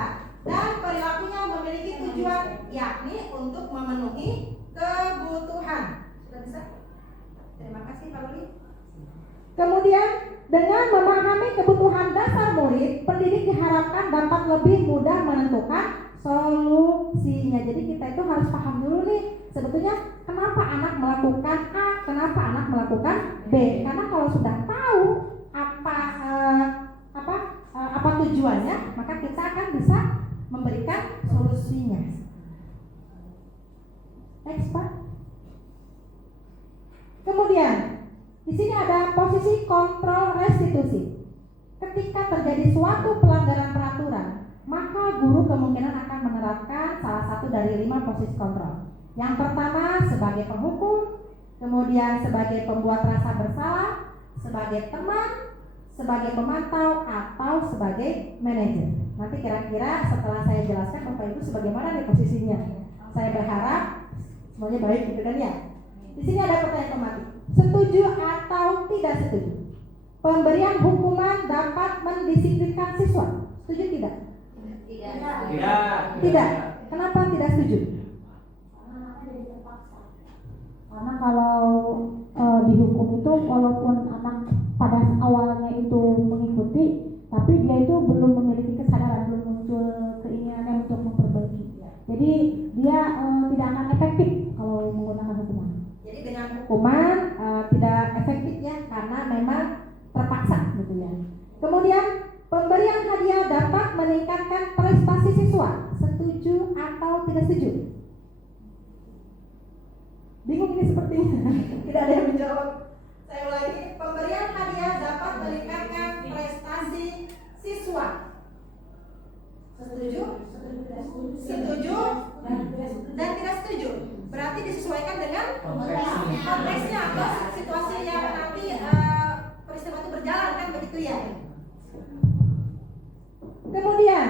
dan perilakunya memiliki tujuan, yakni untuk memenuhi kebutuhan. Sudah bisa? Terima kasih Pak Luli. Kemudian, dengan memahami kebutuhan dasar murid, pendidik diharapkan dapat lebih mudah menentukan solusinya. Jadi kita itu harus paham dulu nih, sebetulnya kenapa anak melakukan A, kenapa anak melakukan B. Karena kalau sudah tahu apa tujuannya, maka kita akan bisa memberikan solusinya. Next Pak. Kemudian di sini ada posisi kontrol restitusi. Ketika terjadi suatu pelanggaran peraturan, maka guru kemungkinan akan menerapkan salah satu dari 5 posisi kontrol. Yang pertama sebagai penghukum, kemudian sebagai pembuat rasa bersalah, sebagai teman, sebagai pemantau, atau sebagai manajer. Nanti kira-kira setelah saya jelaskan Bapak Ibu sebagaimana nih posisinya. Saya berharap semuanya baik gitu kan ya. Di sini ada pertanyaan pematik. Setuju atau tidak setuju? Pemberian hukuman dapat mendisiplinkan siswa. Setuju tidak? Tidak. Kenapa tidak setuju? Karena kalau dihukum itu walaupun anak pada awalnya itu mengikuti, tapi dia itu belum memiliki kesadaran, belum muncul keinginannya untuk memperbaiki. Jadi dia tidak akan efektif kalau menggunakan hukuman. Jadi dengan hukuman tidak efektif ya, karena memang terpaksa gitu ya. Kemudian pemberian hadiah dapat meningkatkan prestasi siswa. Setuju atau tidak setuju? Bingung ini sepertinya. Tidak ada yang menjawab. Saya ulangi, pemberian hadiah dapat meningkatkan prestasi siswa. Setuju? Setuju dan tidak setuju. Berarti disesuaikan dengan konteksnya atau situasi yang nanti peristiwa itu berjalan kan begitu ya. Kemudian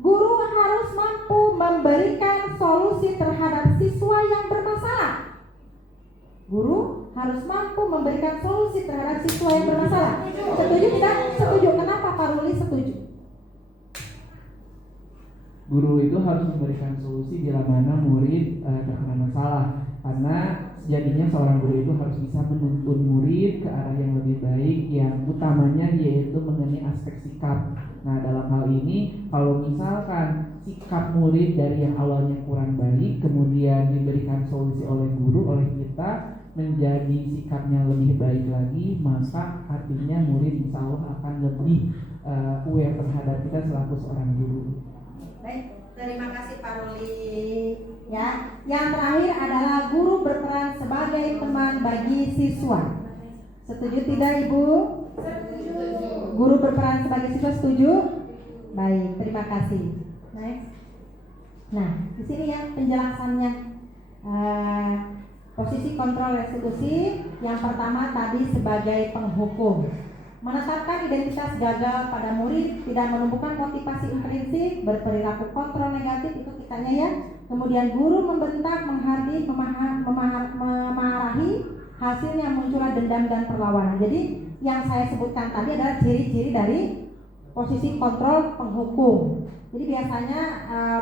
guru harus mampu memberikan solusi terhadap siswa yang bermasalah. Guru harus mampu memberikan solusi terhadap siswa yang bermasalah. Setuju tidak? Setuju. Kenapa Pak Ruli setuju? Guru itu harus memberikan solusi bila mana murid terkena masalah, karena sejatinya seorang guru itu harus bisa menuntun murid ke arah yang lebih baik, yang utamanya yaitu mengenai aspek sikap. Nah, dalam hal ini kalau misalkan sikap murid dari yang awalnya kurang baik kemudian diberikan solusi oleh guru, oleh kita, menjadi sikapnya lebih baik lagi, maka artinya murid insya Allah akan lebih aware terhadap kita selaku seorang guru. Baik, terima kasih Pak Ruli. Ya, yang terakhir adalah guru berperan sebagai teman bagi siswa. Setuju tidak Ibu? Setuju. Guru berperan sebagai siswa setuju? Baik, terima kasih. Next. Nah, di sini ya penjelasannya. Posisi kontrol restitusi. Yang pertama tadi sebagai penghukum. Menetapkan identitas gagal pada murid, tidak menumbuhkan motivasi intrinsik, berperilaku kontrol negatif, itu kitanya ya. Kemudian guru membentak, menghardik, memarahi, hasilnya muncullah dendam dan perlawanan. Jadi yang saya sebutkan tadi adalah ciri-ciri dari posisi kontrol penghukum. Jadi biasanya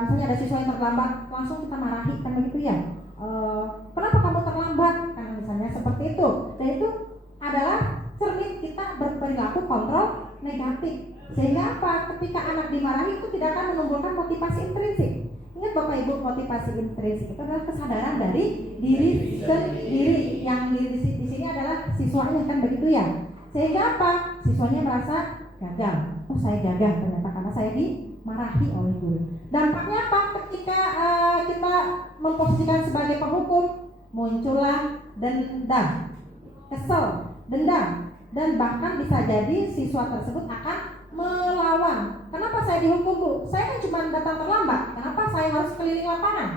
misalnya ada siswa yang terlambat, langsung kita marahi kan begitu ya. Kenapa kamu terlambat? Karena misalnya seperti itu. Dan itu adalah cermin kita berperilaku kontrol negatif. Sehingga apa? Ketika anak dimarahi itu tidak akan menumbuhkan motivasi intrinsik. Ingat Bapak Ibu, motivasi intrinsik itu adalah kesadaran dari diri sendiri. Yang di sini adalah siswanya kan begitu ya. Sehingga apa? Siswanya merasa gagal. Oh, saya gagal ternyata karena saya dimarahi oleh guru. Dampaknya apa? Ketika kita memposisikan sebagai penghukum, muncullah dendam, kesel, dendam, dan bahkan bisa jadi siswa tersebut akan melawan. Kenapa saya dihukum Bu? Saya kan cuma datang terlambat. Kenapa saya harus keliling lapangan?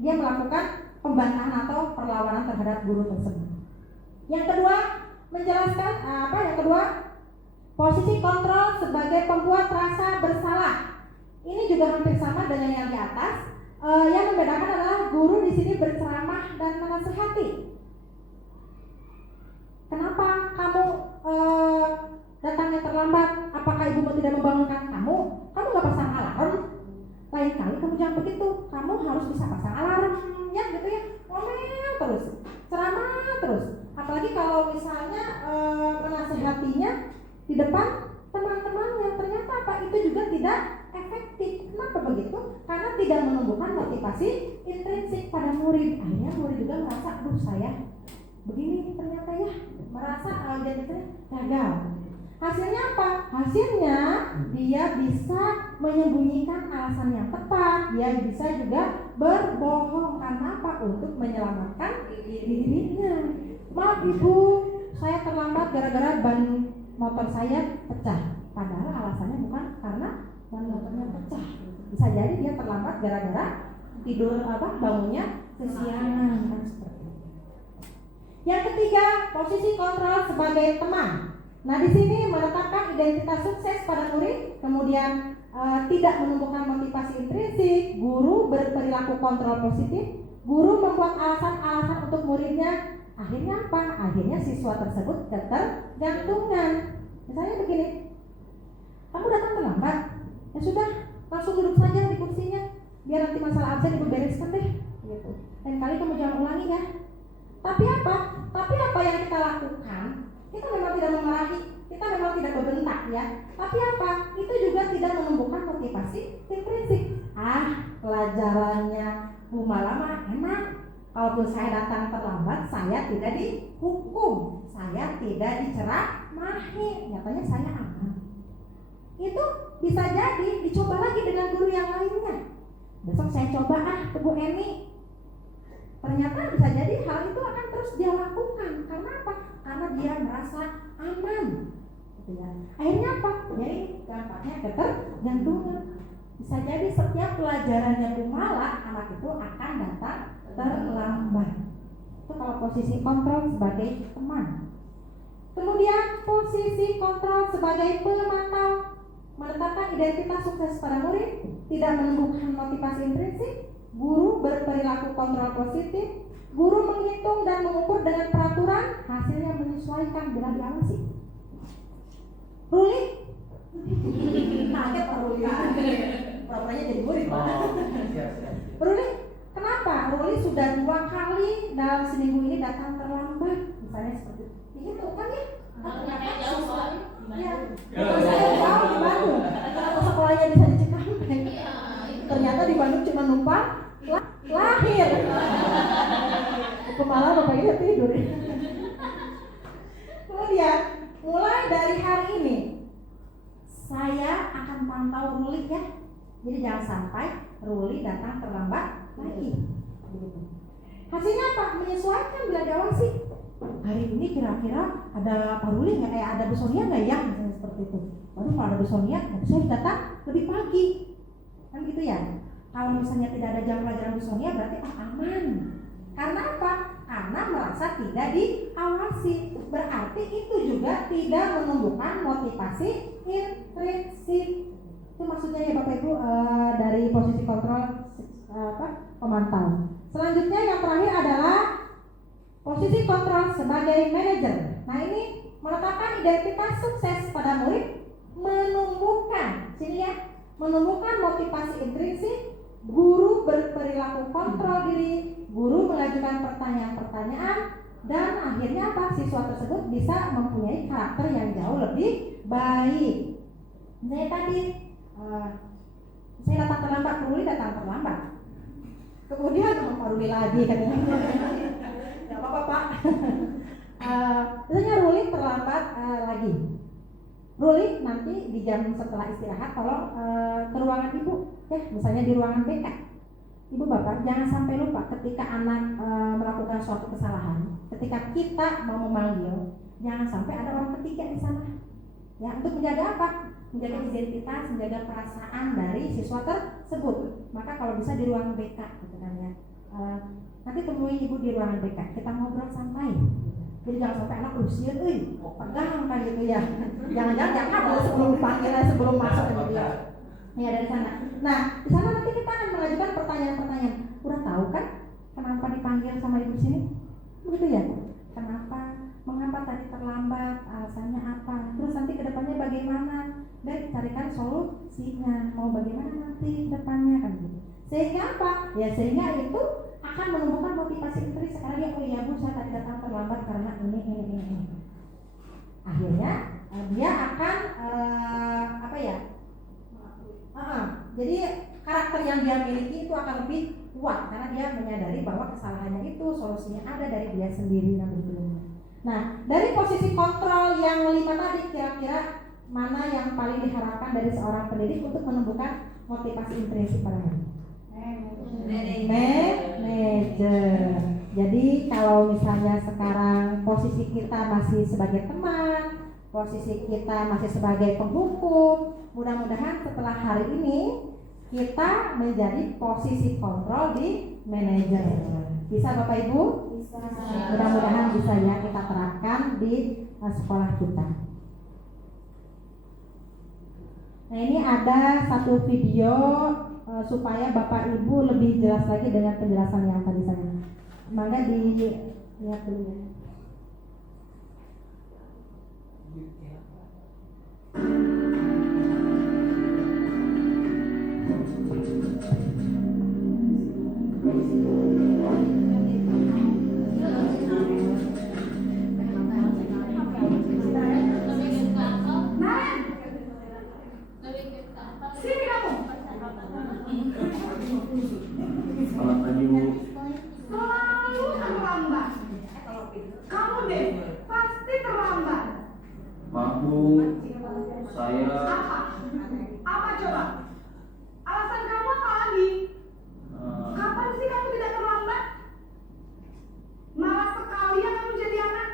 Dia melakukan pembantahan atau perlawanan terhadap guru tersebut. Yang kedua, menjelaskan yang kedua, posisi kontrol sebagai pembuat rasa bersalah. Ini juga hampir sama dengan yang di atas. Yang membedakan adalah guru di sini berceramah dan menasihati. Kenapa kamu datangnya terlambat? Apakah ibumu tidak membangunkan kamu? Kamu nggak pasang alarm? Lain kali kamu jangan begitu. Kamu harus bisa pasang alarm, ya gitu ya. Ngomel terus, ceramah terus. Apalagi kalau misalnya menasihatinya di depan teman-teman yang ternyata itu juga tidak efektif. Kenapa begitu? Karena tidak menumbuhkan motivasi intrinsik pada murid. Akhirnya murid juga merasa, aduh saya begini ternyata ya, merasa jadinya gagal. Hasilnya apa? Hasilnya dia bisa menyembunyikan alasan yang tepat. Dia bisa juga berbohong. Karena apa? Untuk menyelamatkan dirinya. Maaf ibu, saya terlambat gara-gara ban motor saya pecah. Padahal alasannya bukan karena ban motornya pecah. Bisa jadi dia terlambat gara-gara tidur bangunnya kesiangan. Yang ketiga, posisi kontrol sebagai teman. Nah, di sini meletakkan identitas sukses pada murid, kemudian tidak menumbuhkan motivasi intrinsik, guru berperilaku kontrol positif, guru membuat alasan-alasan untuk muridnya. Akhirnya apa? Akhirnya siswa tersebut ketergantungan. Misalnya begini, kamu datang terlambat, ya sudah, langsung duduk saja di kursinya, biar nanti masalah absen ibu bereskan deh. Gitu. Lain kali kamu jangan ulangi ya. Tapi apa yang kita lakukan? Kita memang tidak memarahi, kita memang tidak membentak ya. Tapi apa? Itu juga tidak menumbuhkan motivasi intrinsik. Pelajarannya Bu Malama enak. Kalaupun saya datang terlambat, saya tidak dihukum, saya tidak diceramahi. Nyatanya saya aman. Itu bisa jadi dicoba lagi dengan guru yang lainnya. Besok saya coba ke Bu Eni. Ternyata bisa jadi hal itu akan terus dia lakukan. Karena apa? Karena dia merasa aman. Gitu ya. Akhirnya apa? Jadi dampaknya ketergantungan. Bisa jadi setiap pelajarannya Bu Mala, anak itu akan datang terlambat. Itu kalau posisi kontrol sebagai teman. Kemudian posisi kontrol sebagai pemantau, menetapkan identitas sukses pada murid, tidak menumbuhkan motivasi intrinsik. Guru berperilaku kontrol positif, guru menghitung dan mengukur dengan peraturan, hasilnya menyesuaikan bila diawasi. Ruli? Kaget Pak Ruli. Pura-puranya jadi murid Pak. Ruli, kenapa? Ruli sudah 2 kali dalam seminggu ini datang terlambat, misalnya seperti itu kan ya? Ya, saya tahu di Bandung. Kenapa sekolahnya bisa di Cikampek? Ternyata di Bandung cuma numpang lahir. Kepala bapaknya tidur. Kemudian mulai dari hari ini saya akan pantau Ruli ya. Jadi jangan sampai Ruli datang terlambat lagi. Hasilnya apa? Menyesuaikan bila diawasi. Hari ini kira-kira ada Pak Ruli nggak? Ada Bu Sonia nggak ya? Misalnya seperti itu. Waduh kalau ada Bu Sonia, saya datang lebih pagi. Kan gitu ya. Kalau misalnya tidak ada jam pelajaran Bu Sonia berarti aman. Karena apa? Karena merasa tidak diawasi. Berarti itu juga tidak menumbuhkan motivasi intrinsik. Itu maksudnya ya Bapak Ibu dari posisi kontrol pemantau. Selanjutnya yang terakhir adalah posisi kontrol sebagai manajer. Nah ini menetapkan identitas sukses pada murid, menumbuhkan motivasi intrinsik, guru berperilaku kontrol diri, guru mengajukan pertanyaan-pertanyaan, dan akhirnya apa? Siswa tersebut bisa mempunyai karakter yang jauh lebih baik. Saya tadi saya datang terlambat, Ruli datang terlambat. Kemudian Pak Ruli lagi katanya. Tidak apa-apa Pak. Misalnya Ruli terlambat lagi. Ruli nanti di jam setelah istirahat tolong ke ruangan ibu ya, misalnya di ruangan BK. Ibu bapak jangan sampai lupa ketika anak melakukan suatu kesalahan, ketika kita mau memanggil, jangan sampai ada orang ketiga di sana. Ya, untuk menjaga apa? Menjaga identitas, menjaga perasaan dari siswa tersebut. Maka kalau bisa di ruangan BK gitu kan ya. Nanti temui ibu di ruangan BK, kita ngobrol santai. Jadi jangan sampai anak usia, pegang kan gitu ya. Jangan-jangan yang ada sebelum panggilan, sebelum masuk gitu ya. Ya dari sana. Nah, di sana nanti kita akan mengajukan pertanyaan-pertanyaan. Udah tahu kan kenapa dipanggil sama ibu sini? Begitu ya? Kenapa? Mengapa tadi terlambat? Alasannya apa? Terus nanti kedepannya bagaimana? Dan carikan solusinya. Mau bagaimana nanti kedepannya kan gitu. Sehingga apa? Ya sehingga itu akan menumbuhkan motivasi intris. Sekarang dia, oh iya bu, saya tadi datang terlambat karena ini. Akhirnya dia akan jadi karakter yang dia miliki itu akan lebih kuat karena dia menyadari bahwa kesalahannya itu solusinya ada dari dia sendiri. Nah, dari posisi kontrol yang 5 tadi, kira-kira mana yang paling diharapkan dari seorang pendidik untuk menumbuhkan motivasi intrinsik pada mereka? Manager. Jadi kalau misalnya sekarang posisi kita masih sebagai teman, posisi kita masih sebagai penghukum, mudah-mudahan setelah hari ini kita menjadi posisi kontrol di manajer. Bisa Bapak Ibu? Bisa. Mudah-mudahan bisa ya kita terapkan di sekolah kita. Nah, ini ada satu video supaya Bapak Ibu lebih jelas lagi dengan penjelasan yang tadi saya. Maka dilihat dulu ya. Sini kamu. Selamat pagi Bu. Selalu terlambat. Kamu deh pasti terlambat. Maaf Bu, saya Apa coba? Alasan kamu apa lagi? Kapan sih kamu tidak terlambat? Malas sekali ya kamu jadi anak.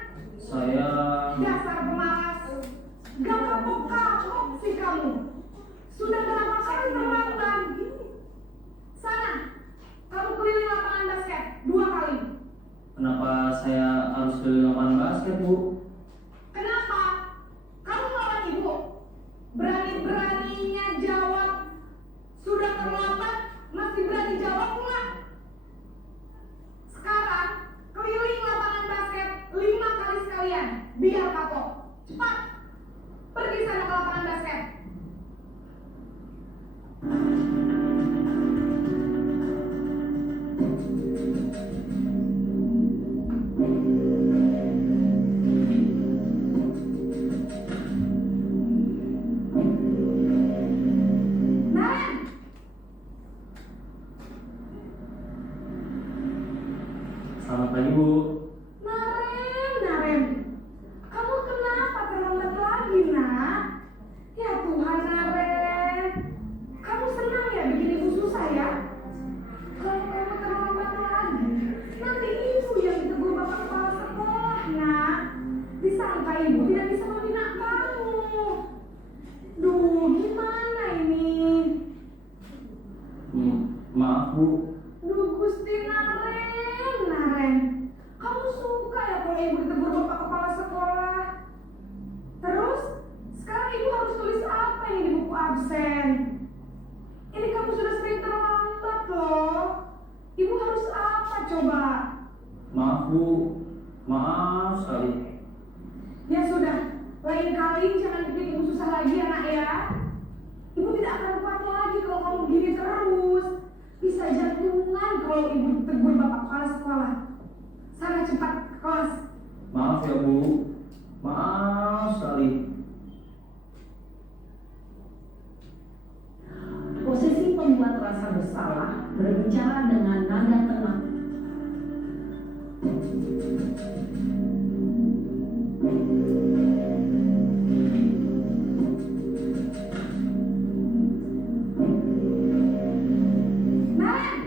saya Dasar pemalas. Gak kapok-kapok sih kamu. Sudah berapa kali terlambat? Sana, kamu keliling lapangan basket 2 kali. kenapa saya harus keliling lapangan basket Bu? Kenapa? Kamu melawan ibu. Berani-beraninya jawab. Sudah terlambat, masih berani jawab pula. Sekarang, keliling lapangan basket 5 kali sekalian. Biar kapok. Cepat. Pergi sana ke lapangan basket. Naren! Selamat pagi Bu. Naren, kamu kenapa terlambat lagi, nak? Ya Tuhan, Naren, kamu senang ya bikin ibu susah ya? Kalau kamu terlambat lagi, nanti ibu yang ditegur bapak kepala sekolah, nak. Disangka ibu tidak bisa membina kamu. Duh, gimana ini? Maaf Bu. Duh, Gusti Naren, kamu suka ya kalau ibu ditegur bapak kepala sekolah? Terus, sekarang ibu harus tulis apa ini di buku absen? Ini kamu sudah sering terlambat loh. Ibu harus apa coba? Maaf Bu. Maaf sekali. Ya sudah, lain kali jangan bikin ibu susah lagi ya nak ya. Ibu tidak akan kuat lagi kalau kamu begini terus. Bisa jantungan kalau ibu ditegur bapak kepala sekolah. Sana cepat ke kelas. Maaf ya Bu. Maaf sekali. Posisi pembuat rasa bersalah berbicara dengan nada tenang. Naren!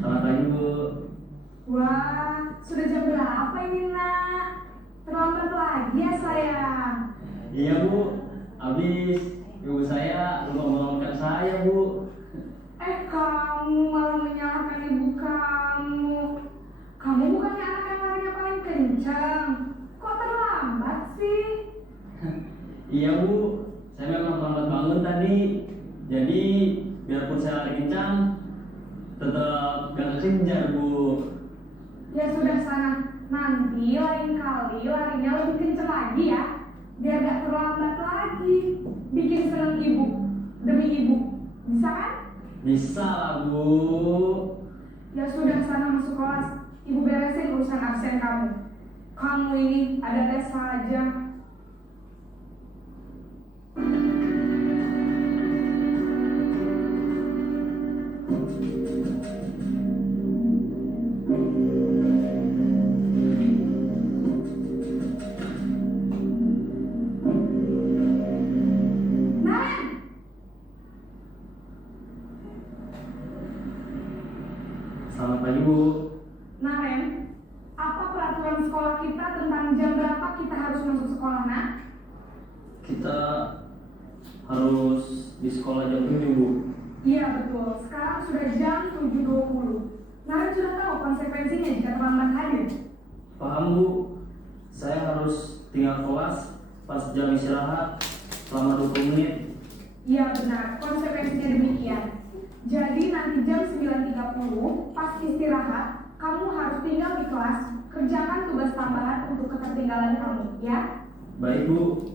Selamat pagi Bu. Wah, sudah jam berapa ini nak? Terlambat lagi ya sayang. Iya Bu. Habis ibu saya lupa menolongkan saya Bu. Kamu malah menyalahkan ibu kamu. Kamu bukannya anak yang larinya paling kencang. Kok terlambat sih? Iya Bu, saya memang terlambat bangun tadi. Jadi biarpun saya lari kencang, tetap gak kejar Bu. Ya sudah sana, nanti lain kali larinya lebih kencang lagi ya. Biar gak terlambat lagi. Bikin seneng ibu, demi ibu. Bisa kan? Bisa lah Bu. Ya sudah sana masuk kelas. Ibu beresin urusan absen kamu. Kamu ini ada tes saja. Selamat pagi Bu. Naren, apa peraturan sekolah kita tentang jam berapa kita harus masuk sekolah, nak? Kita harus di sekolah jam 7 Bu. Iya betul, sekarang sudah jam 7.20. Naren sudah tahu konsekuensinya jika terlambat hadir. Paham Bu. Saya harus tinggal kelas pas jam istirahat selama 20 menit. Iya benar, konsekuensinya demikian. Jadi nanti jam 9.30 pas istirahat, kamu harus tinggal di kelas, kerjakan tugas tambahan untuk ketertinggalan kamu, ya? Baik Bu.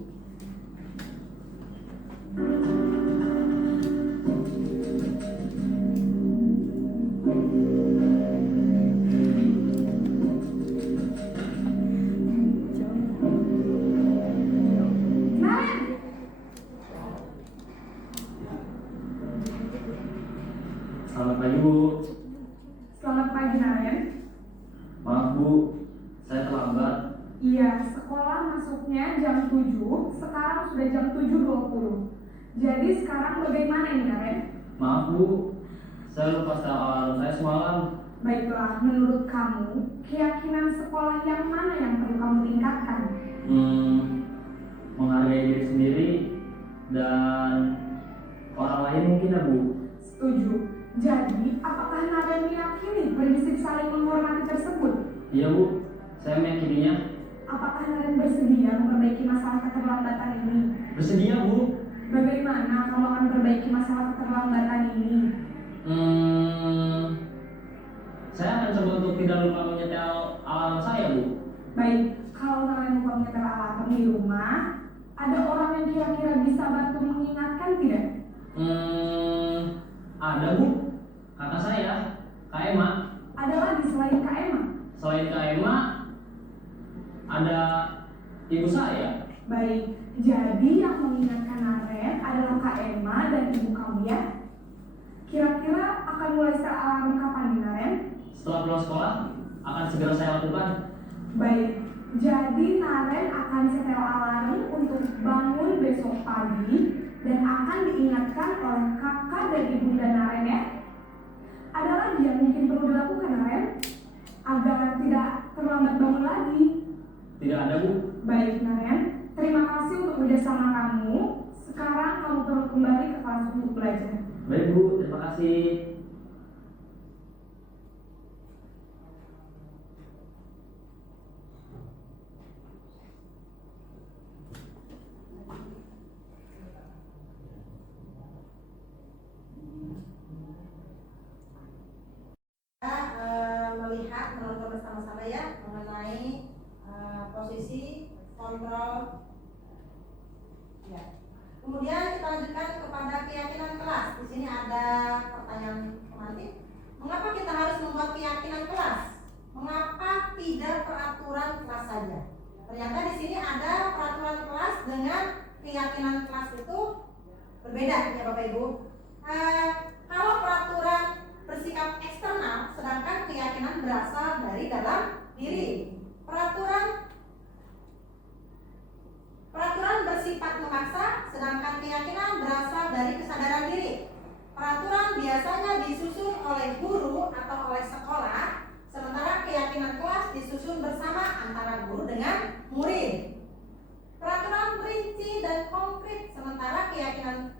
Naren! Selamat pagi Bu. Selamat pagi, Naren. Maaf Bu, saya terlambat. Iya, sekolah masuknya jam 7, sekarang sudah jam 7.20. Jadi sekarang bagaimana ini, Naren? Maaf Bu, saya lupa setel alarm saya semalam. Baiklah, menurut kamu, keyakinan sekolah yang mana yang perlu kamu tingkatkan? Menghargai diri sendiri dan orang lain mungkin ya Bu. Setuju. Jadi, apakah Naren meyakini prinsip saling menghormati tersebut? Iya Bu, saya meyakininya. Apakah Naren bersedia memperbaiki masalah keterlambatan ini? Bersedia Bu. Bagaimana kamu akan memperbaiki masalah keterlambatan ini? Saya akan coba untuk tidak lupa menyetel alarm saya Bu. Baik, kalau Naren lupa menyetel alarm di rumah, ada orang yang kira-kira bisa bantu mengingatkan tidak? Ada Bu. Kata saya, Kak Emma. Ada lagi selain Kak Emma? Selain Kak Emma, ada ibu saya. Baik, jadi yang mengingatkan Naren adalah Kak Emma dan ibu kamu ya? Kira-kira akan mulai setel alarm kapan nih, Naren? Setelah pulang sekolah, akan segera saya lakukan. Baik, jadi Naren akan setel alarm untuk bangun besok pagi dan akan diingatkan oleh kakak dan ibunda Naren ya. Ada lagi yang mungkin perlu dilakukan, Naren? Agar tidak terlambat bangun lagi. Tidak ada Bu. Baik, Naren. Terima kasih untuk kerjasama kamu. Sekarang kamu perlu kembali ke kelas untuk belajar. Baik Bu, terima kasih. Melihat menonton bersama-sama ya mengenai posisi kontrol ya. Kemudian kita lanjutkan kepada keyakinan kelas. Di sini ada pertanyaan pemantik. Mengapa kita harus membuat keyakinan kelas? Mengapa tidak peraturan kelas saja? Ternyata di sini ada peraturan kelas dengan keyakinan kelas itu berbeda ya Bapak Ibu. Kalau peraturan bersikap eksternal, sedangkan keyakinan berasal dari dalam diri. Peraturan bersifat memaksa, sedangkan keyakinan berasal dari kesadaran diri. Peraturan biasanya disusun oleh guru atau oleh sekolah, sementara keyakinan kelas disusun bersama antara guru dengan murid. Peraturan rinci dan konkret, sementara keyakinan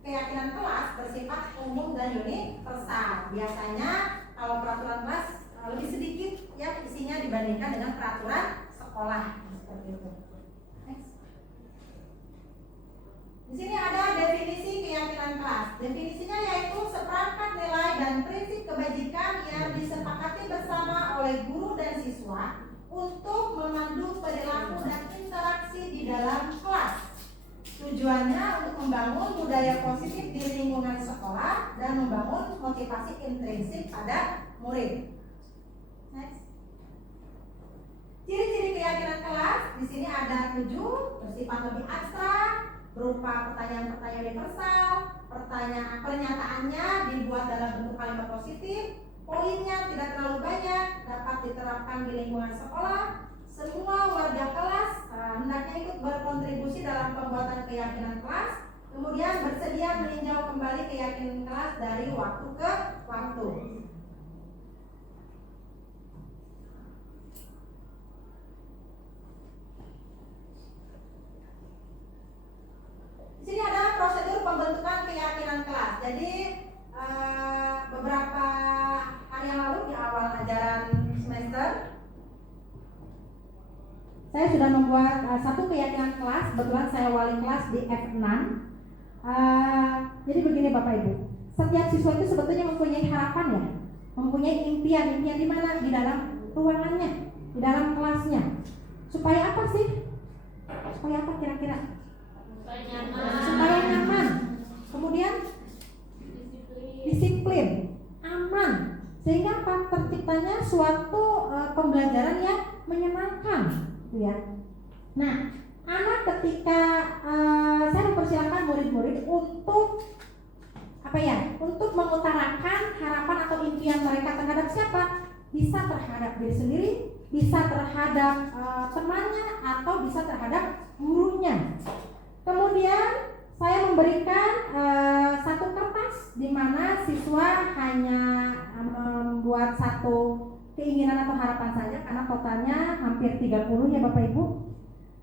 keyakinan kelas bersifat umum dan universal. Biasanya kalau peraturan kelas lebih sedikit ya isinya dibandingkan dengan peraturan sekolah seperti itu. Next. Di sini ada definisi keyakinan kelas. Definisinya yaitu seperangkat nilai dan prinsip kebajikan yang disepakati bersama oleh guru dan siswa untuk memandu perilaku dan interaksi di dalam kelas. Tujuannya untuk membangun budaya positif di lingkungan sekolah dan membangun motivasi intrinsik pada murid. Next. Ciri-ciri keyakinan kelas di sini ada 7, bersifat lebih abstrak, berupa pertanyaan-pertanyaan universal, pernyataannya dibuat dalam bentuk kalimat positif, poinnya tidak terlalu banyak, dapat diterapkan di lingkungan sekolah. Semua warga kelas hendaknya ikut berkontribusi dalam pembuatan keyakinan kelas, kemudian bersedia meninjau kembali keyakinan kelas dari waktu ke waktu. Di sini ada prosedur pembentukan keyakinan kelas. Jadi beberapa hari yang lalu di awal ajaran semester saya sudah membuat satu keyakinan kelas. Kebetulan saya wali kelas di F6. Jadi begini Bapak Ibu, setiap siswa itu sebetulnya mempunyai harapan ya, mempunyai impian di mana? Di dalam ruangannya, di dalam kelasnya. Supaya apa sih? Supaya apa kira-kira? Supaya nyaman. Kemudian disiplin, aman. Sehingga apa? Terciptanya suatu pembelajaran yang menyenangkan. Ya. Nah, anak ketika saya mempersilakan murid-murid untuk untuk mengutarakan harapan atau impian mereka terhadap siapa? Bisa terhadap diri sendiri, bisa terhadap temannya, atau bisa terhadap gurunya. Kemudian saya memberikan satu kertas di mana siswa hanya membuat satu keinginan atau harapan saja, karena totalnya hampir 30 ya Bapak Ibu.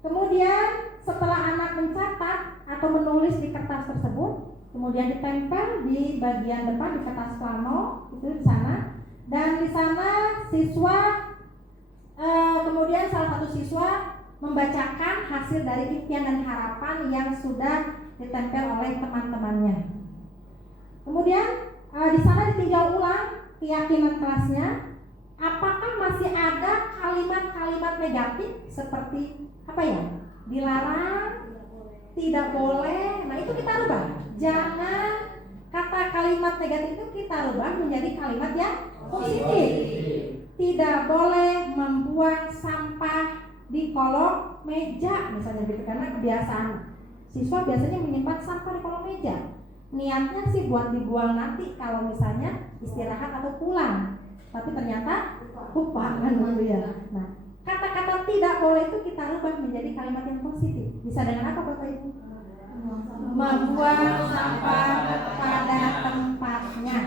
Kemudian setelah anak mencatat atau menulis di kertas tersebut, kemudian ditempel di bagian depan di kertas plano itu di sana, dan di sana siswa kemudian salah satu siswa membacakan hasil dari impian dan harapan yang sudah ditempel oleh teman-temannya. Kemudian di sana ditinjau ulang keyakinan kelasnya. Apakah masih ada kalimat-kalimat negatif seperti dilarang, tidak boleh. Nah itu kita rubah. Jangan kata kalimat negatif itu kita rubah menjadi kalimat yang positif. Tidak boleh membuang sampah di kolong meja misalnya gitu, karena kebiasaan siswa biasanya menyimpan sampah di kolong meja. Niatnya sih buat dibuang nanti kalau misalnya istirahat atau pulang. Tapi ternyata lupa kan gitu ya. Nah, kata-kata tidak boleh itu kita rubah menjadi kalimat yang positif. Bisa dengan apa Bapak Ibu? Membuang sampah pada tempatnya.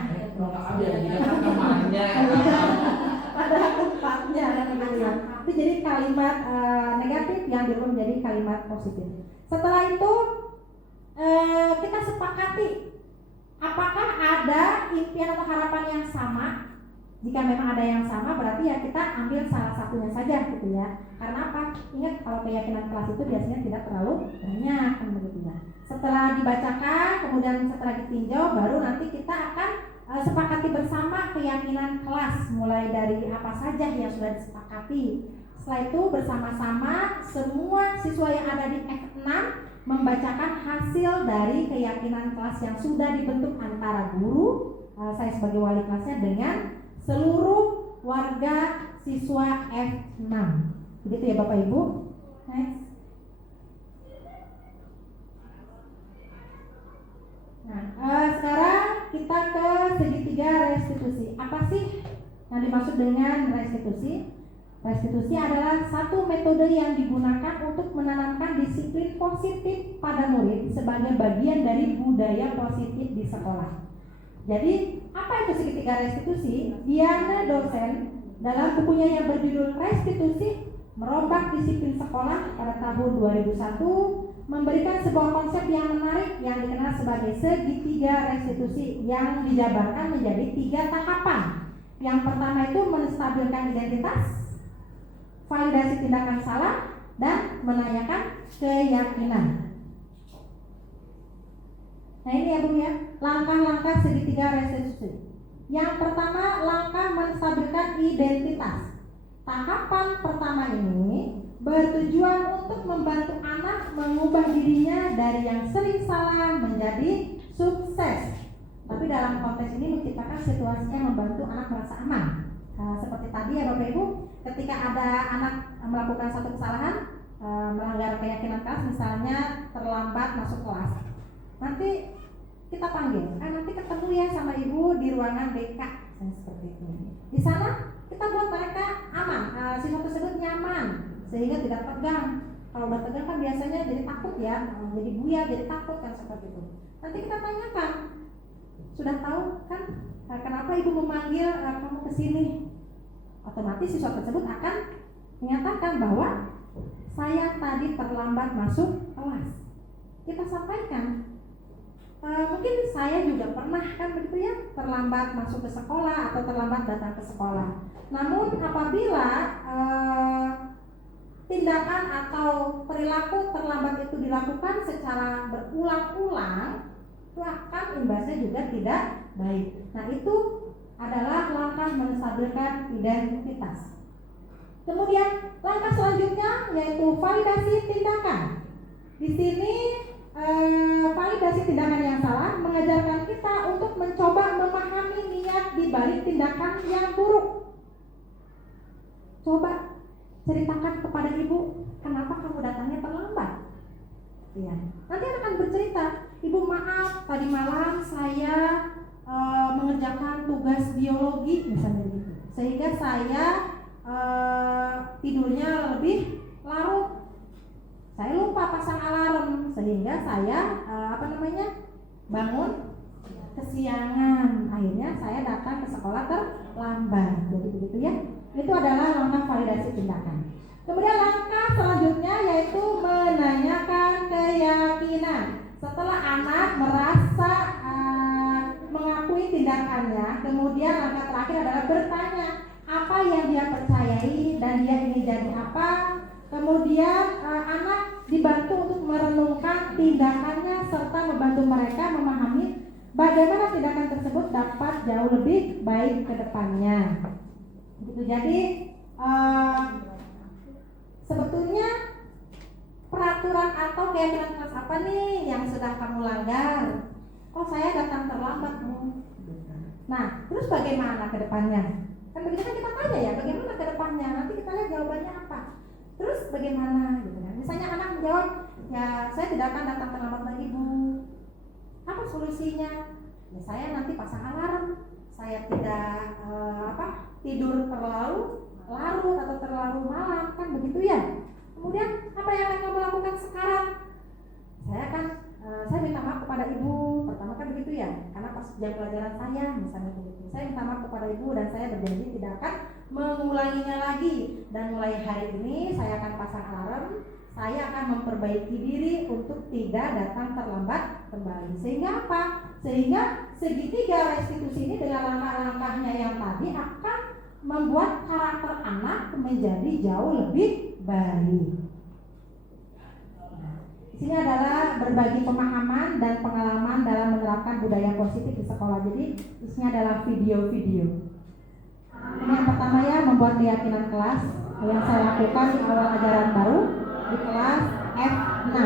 Pada tempatnya kan gitu ya. Itu jadi kalimat negatif yang dirubah menjadi kalimat positif. Setelah itu kita sepakati apakah ada impian atau harapan yang sama. Jika memang ada yang sama, berarti ya kita ambil salah satunya saja gitu ya. Karena apa? Ingat kalau keyakinan kelas itu biasanya tidak terlalu banyak kan begitu ya. Setelah dibacakan, kemudian setelah ditinjau, baru nanti kita akan sepakati bersama keyakinan kelas, mulai dari apa saja yang sudah disepakati. Setelah itu bersama-sama semua siswa yang ada di F6 membacakan hasil dari keyakinan kelas yang sudah dibentuk antara guru, saya sebagai wali kelasnya, dengan seluruh warga siswa F6. Begitu ya Bapak Ibu. Next. Nah, sekarang kita ke segitiga restitusi. Apa sih yang dimaksud dengan restitusi? Restitusi adalah satu metode yang digunakan untuk menanamkan disiplin positif pada murid sebagai bagian dari budaya positif di sekolah. Jadi, apa itu segitiga restitusi? Diana dosen dalam bukunya yang berjudul Restitusi Merombak Disiplin Sekolah pada tahun 2001 memberikan sebuah konsep yang menarik yang dikenal sebagai segitiga restitusi yang dijabarkan menjadi 3 tahapan. Yang pertama itu menstabilkan identitas, validasi tindakan salah, dan menanyakan keyakinan. Nah ini ya Bu ya, langkah-langkah segitiga restitusi. Yang pertama, langkah menstabilkan identitas. Tahapan pertama ini bertujuan untuk membantu anak mengubah dirinya dari yang sering salah menjadi sukses. Tapi dalam konteks ini menciptakan situasi yang membantu anak merasa aman. Seperti tadi ya Bapak Ibu, ketika ada anak melakukan satu kesalahan, melanggar keyakinan kelas, misalnya terlambat masuk kelas, nanti kita panggil, nanti ketemu ya sama ibu di ruangan BK, seperti itu. Di sana kita buat mereka aman, siswa tersebut nyaman, sehingga tidak tegang. Kalau udah tegang kan biasanya jadi takut ya, jadi buyar, jadi takut kan seperti itu. Nanti kita tanyakan, sudah tahu kan kenapa ibu memanggil kamu ke sini? Otomatis siswa tersebut akan menyatakan bahwa saya tadi terlambat masuk kelas. Kita sampaikan, mungkin saya juga pernah kan begitu ya, terlambat masuk ke sekolah atau terlambat datang ke sekolah. Namun apabila tindakan atau perilaku terlambat itu dilakukan secara berulang-ulang, itu akan imbasnya juga tidak baik. Nah itu adalah langkah menstabilkan identitas. Kemudian langkah selanjutnya yaitu validasi tindakan. Di sini validasi tindakan yang salah mengajarkan kita untuk mencoba memahami niat di balik tindakan yang buruk. Coba ceritakan kepada ibu, kenapa kamu datangnya terlambat? Ya. Nanti akan bercerita, ibu maaf tadi malam saya mengerjakan tugas biologi misalnya gitu, sehingga saya tidurnya lebih larut. Saya lupa pasang alarm sehingga saya bangun kesiangan. Akhirnya saya datang ke sekolah terlambat. Jadi begitu ya. Itu adalah langkah validasi tindakan. Kemudian langkah selanjutnya yaitu menanyakan keyakinan. Setelah anak merasa mengakui tindakannya, kemudian langkah terakhir adalah bertanya apa yang dia percayai dan dia ingin jadi apa. Kemudian anak dibantu untuk merenungkan tindakannya serta membantu mereka memahami bagaimana tindakan tersebut dapat jauh lebih baik ke depannya. Gitu. Jadi sebetulnya peraturan atau keyakinan kelas apa nih yang sedang kamu langgar? Oh saya datang terlambat Bu. Nah terus bagaimana ke depannya? Kan begitu kan kita tanya ya, bagaimana ke depannya? Nanti kita lihat jawabannya apa. Terus bagaimana gitu kan? Misalnya anak menjawab, ya saya tidak akan datang terlambat lagi Bu. Apa solusinya? Ya saya nanti pasang alarm. Saya tidak tidur terlalu larut atau terlalu malam, kan begitu ya. Kemudian apa yang akan kamu lakukan sekarang? Saya minta maaf kepada ibu. Pertama kan begitu ya, karena pas jam pelajaran saya misalnya begitu. Saya minta maaf kepada ibu dan saya berjanji tidak akan mengulanginya lagi. Dan mulai hari ini saya akan pasang alarm. Saya akan memperbaiki diri untuk tidak datang terlambat kembali. Sehingga apa? Sehingga segitiga restitusi ini dengan langkah-langkahnya yang tadi akan membuat karakter anak menjadi jauh lebih baik. Di sini adalah berbagi pemahaman dan pengalaman dalam menerapkan budaya positif di sekolah. Jadi isinya adalah video-video. Ini yang pertama ya, membuat keyakinan kelas yang saya lakukan di awal ajaran baru di kelas F6.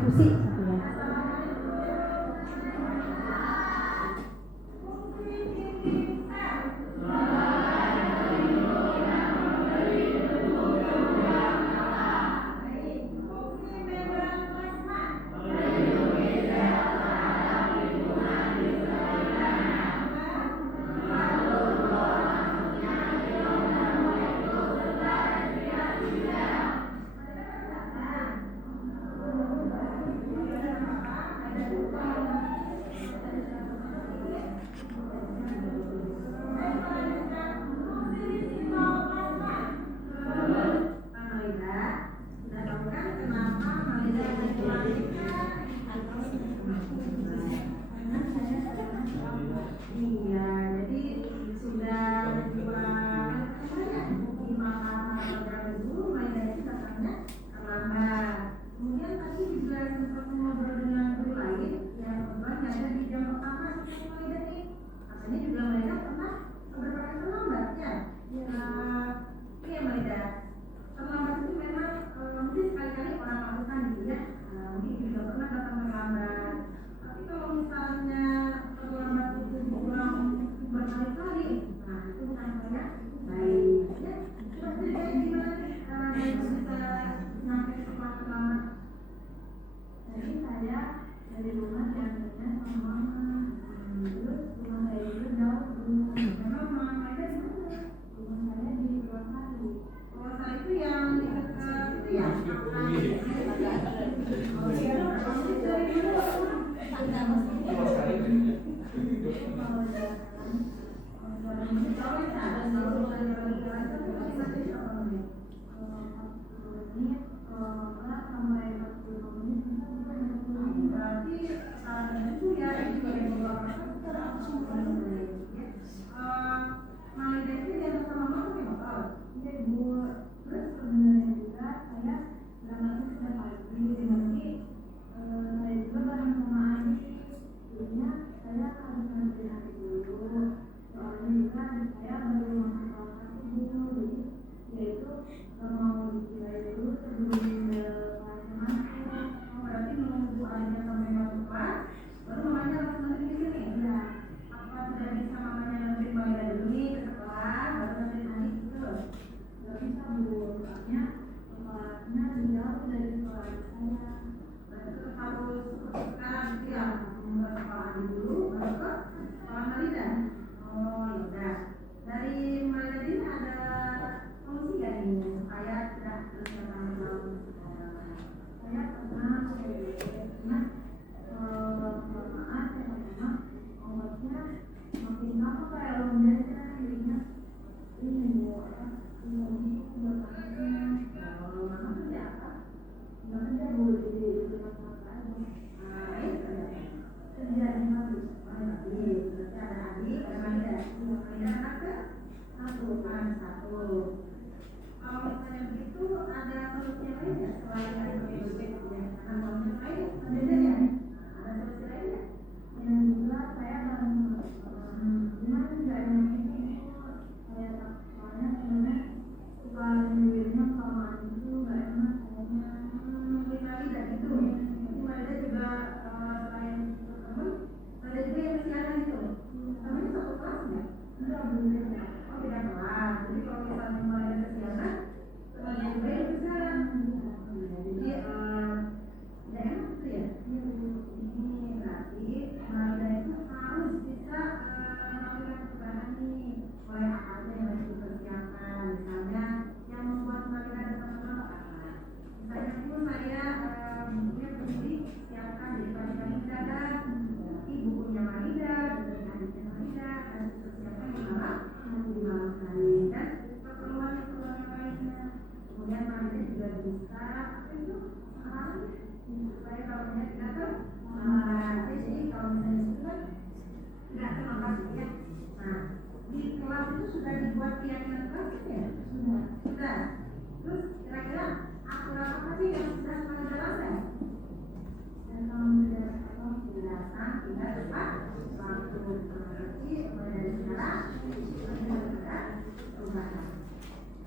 institusi gitu ya.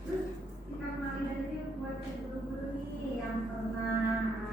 Terus kita kembali dari buat guru-guru nih yang pernah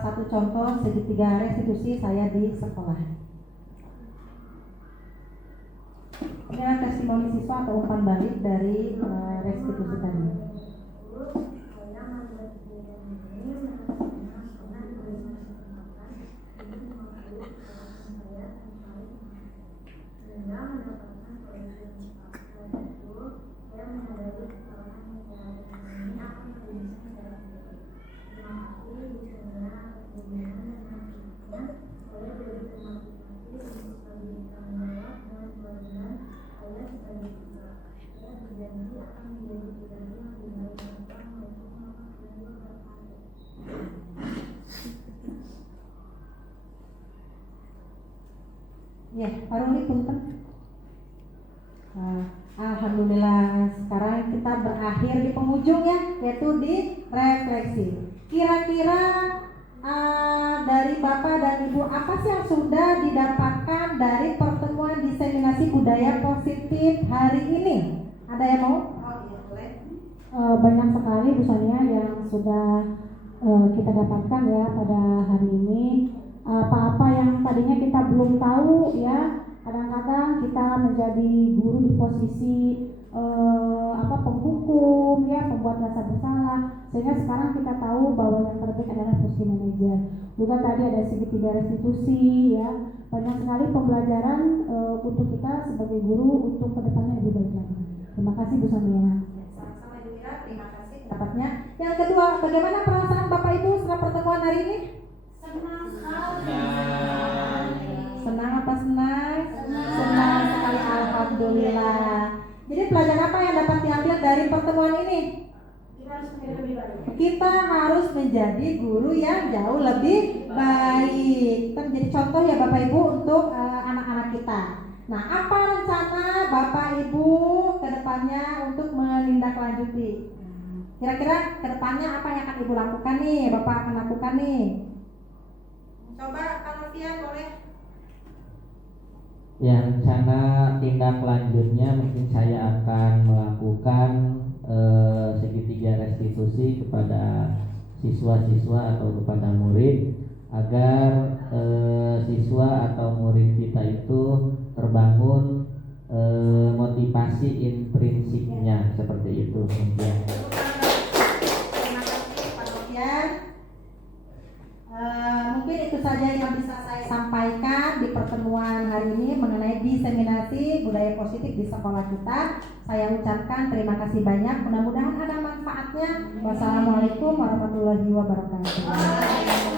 salah satu contoh segitiga restitusi saya di sekolah. Ini adalah testimoni siswa atau umpan balik dari restitusi tadi. Ya, Pak Ruli punten. Alhamdulillah, sekarang kita berakhir di penghujung ya, yaitu di refleksi. Kira-kira dari Bapak dan Ibu apa sih yang sudah didapatkan dari pertemuan diseminasi budaya positif hari ini? Ada yang mau? Oh iya, boleh. Banyak sekali Bu Sonia yang sudah kita dapatkan ya pada hari ini. Apa-apa yang tadinya kita belum tahu ya, kadang-kadang kita menjadi guru di posisi penghukum ya, pembuat rasa bersalah, sehingga sekarang kita tahu bahwa yang terbaik adalah posisi manajer. Juga tadi ada segitiga restitusi ya, banyak sekali pembelajaran untuk kita sebagai guru untuk kedepannya lebih baik lagi. Terima kasih Bu Sonia. Sama-sama Ibu Ira, terima kasih pendapatnya. Yang kedua, bagaimana perasaan Bapak Ibu setelah pertemuan hari ini? Senang sekali. Senang apa senang? Senang sekali, alhamdulillah. Jadi pelajaran apa yang dapat diambil dari pertemuan ini? Kita harus menjadi guru yang jauh lebih baik. Kita menjadi contoh ya Bapak Ibu untuk anak-anak kita. Nah, apa rencana Bapak Ibu ke depannya untuk menindaklanjuti? Kira-kira ke depannya apa yang akan Ibu lakukan nih? Bapak akan lakukan nih? Coba Kak Novian boleh. Ya, rencana tindak lanjutnya mungkin saya akan melakukan segitiga restitusi kepada siswa-siswa atau kepada murid agar siswa atau murid kita itu terbangun motivasi intrinsipnya seperti itu mungkin. Terima kasih Pak Novian. Mungkin itu saja yang bisa saya sampaikan di pertemuan hari ini mengenai diseminasi budaya positif di sekolah kita. Saya ucapkan terima kasih banyak. Mudah-mudahan ada manfaatnya. Wassalamualaikum warahmatullahi wabarakatuh.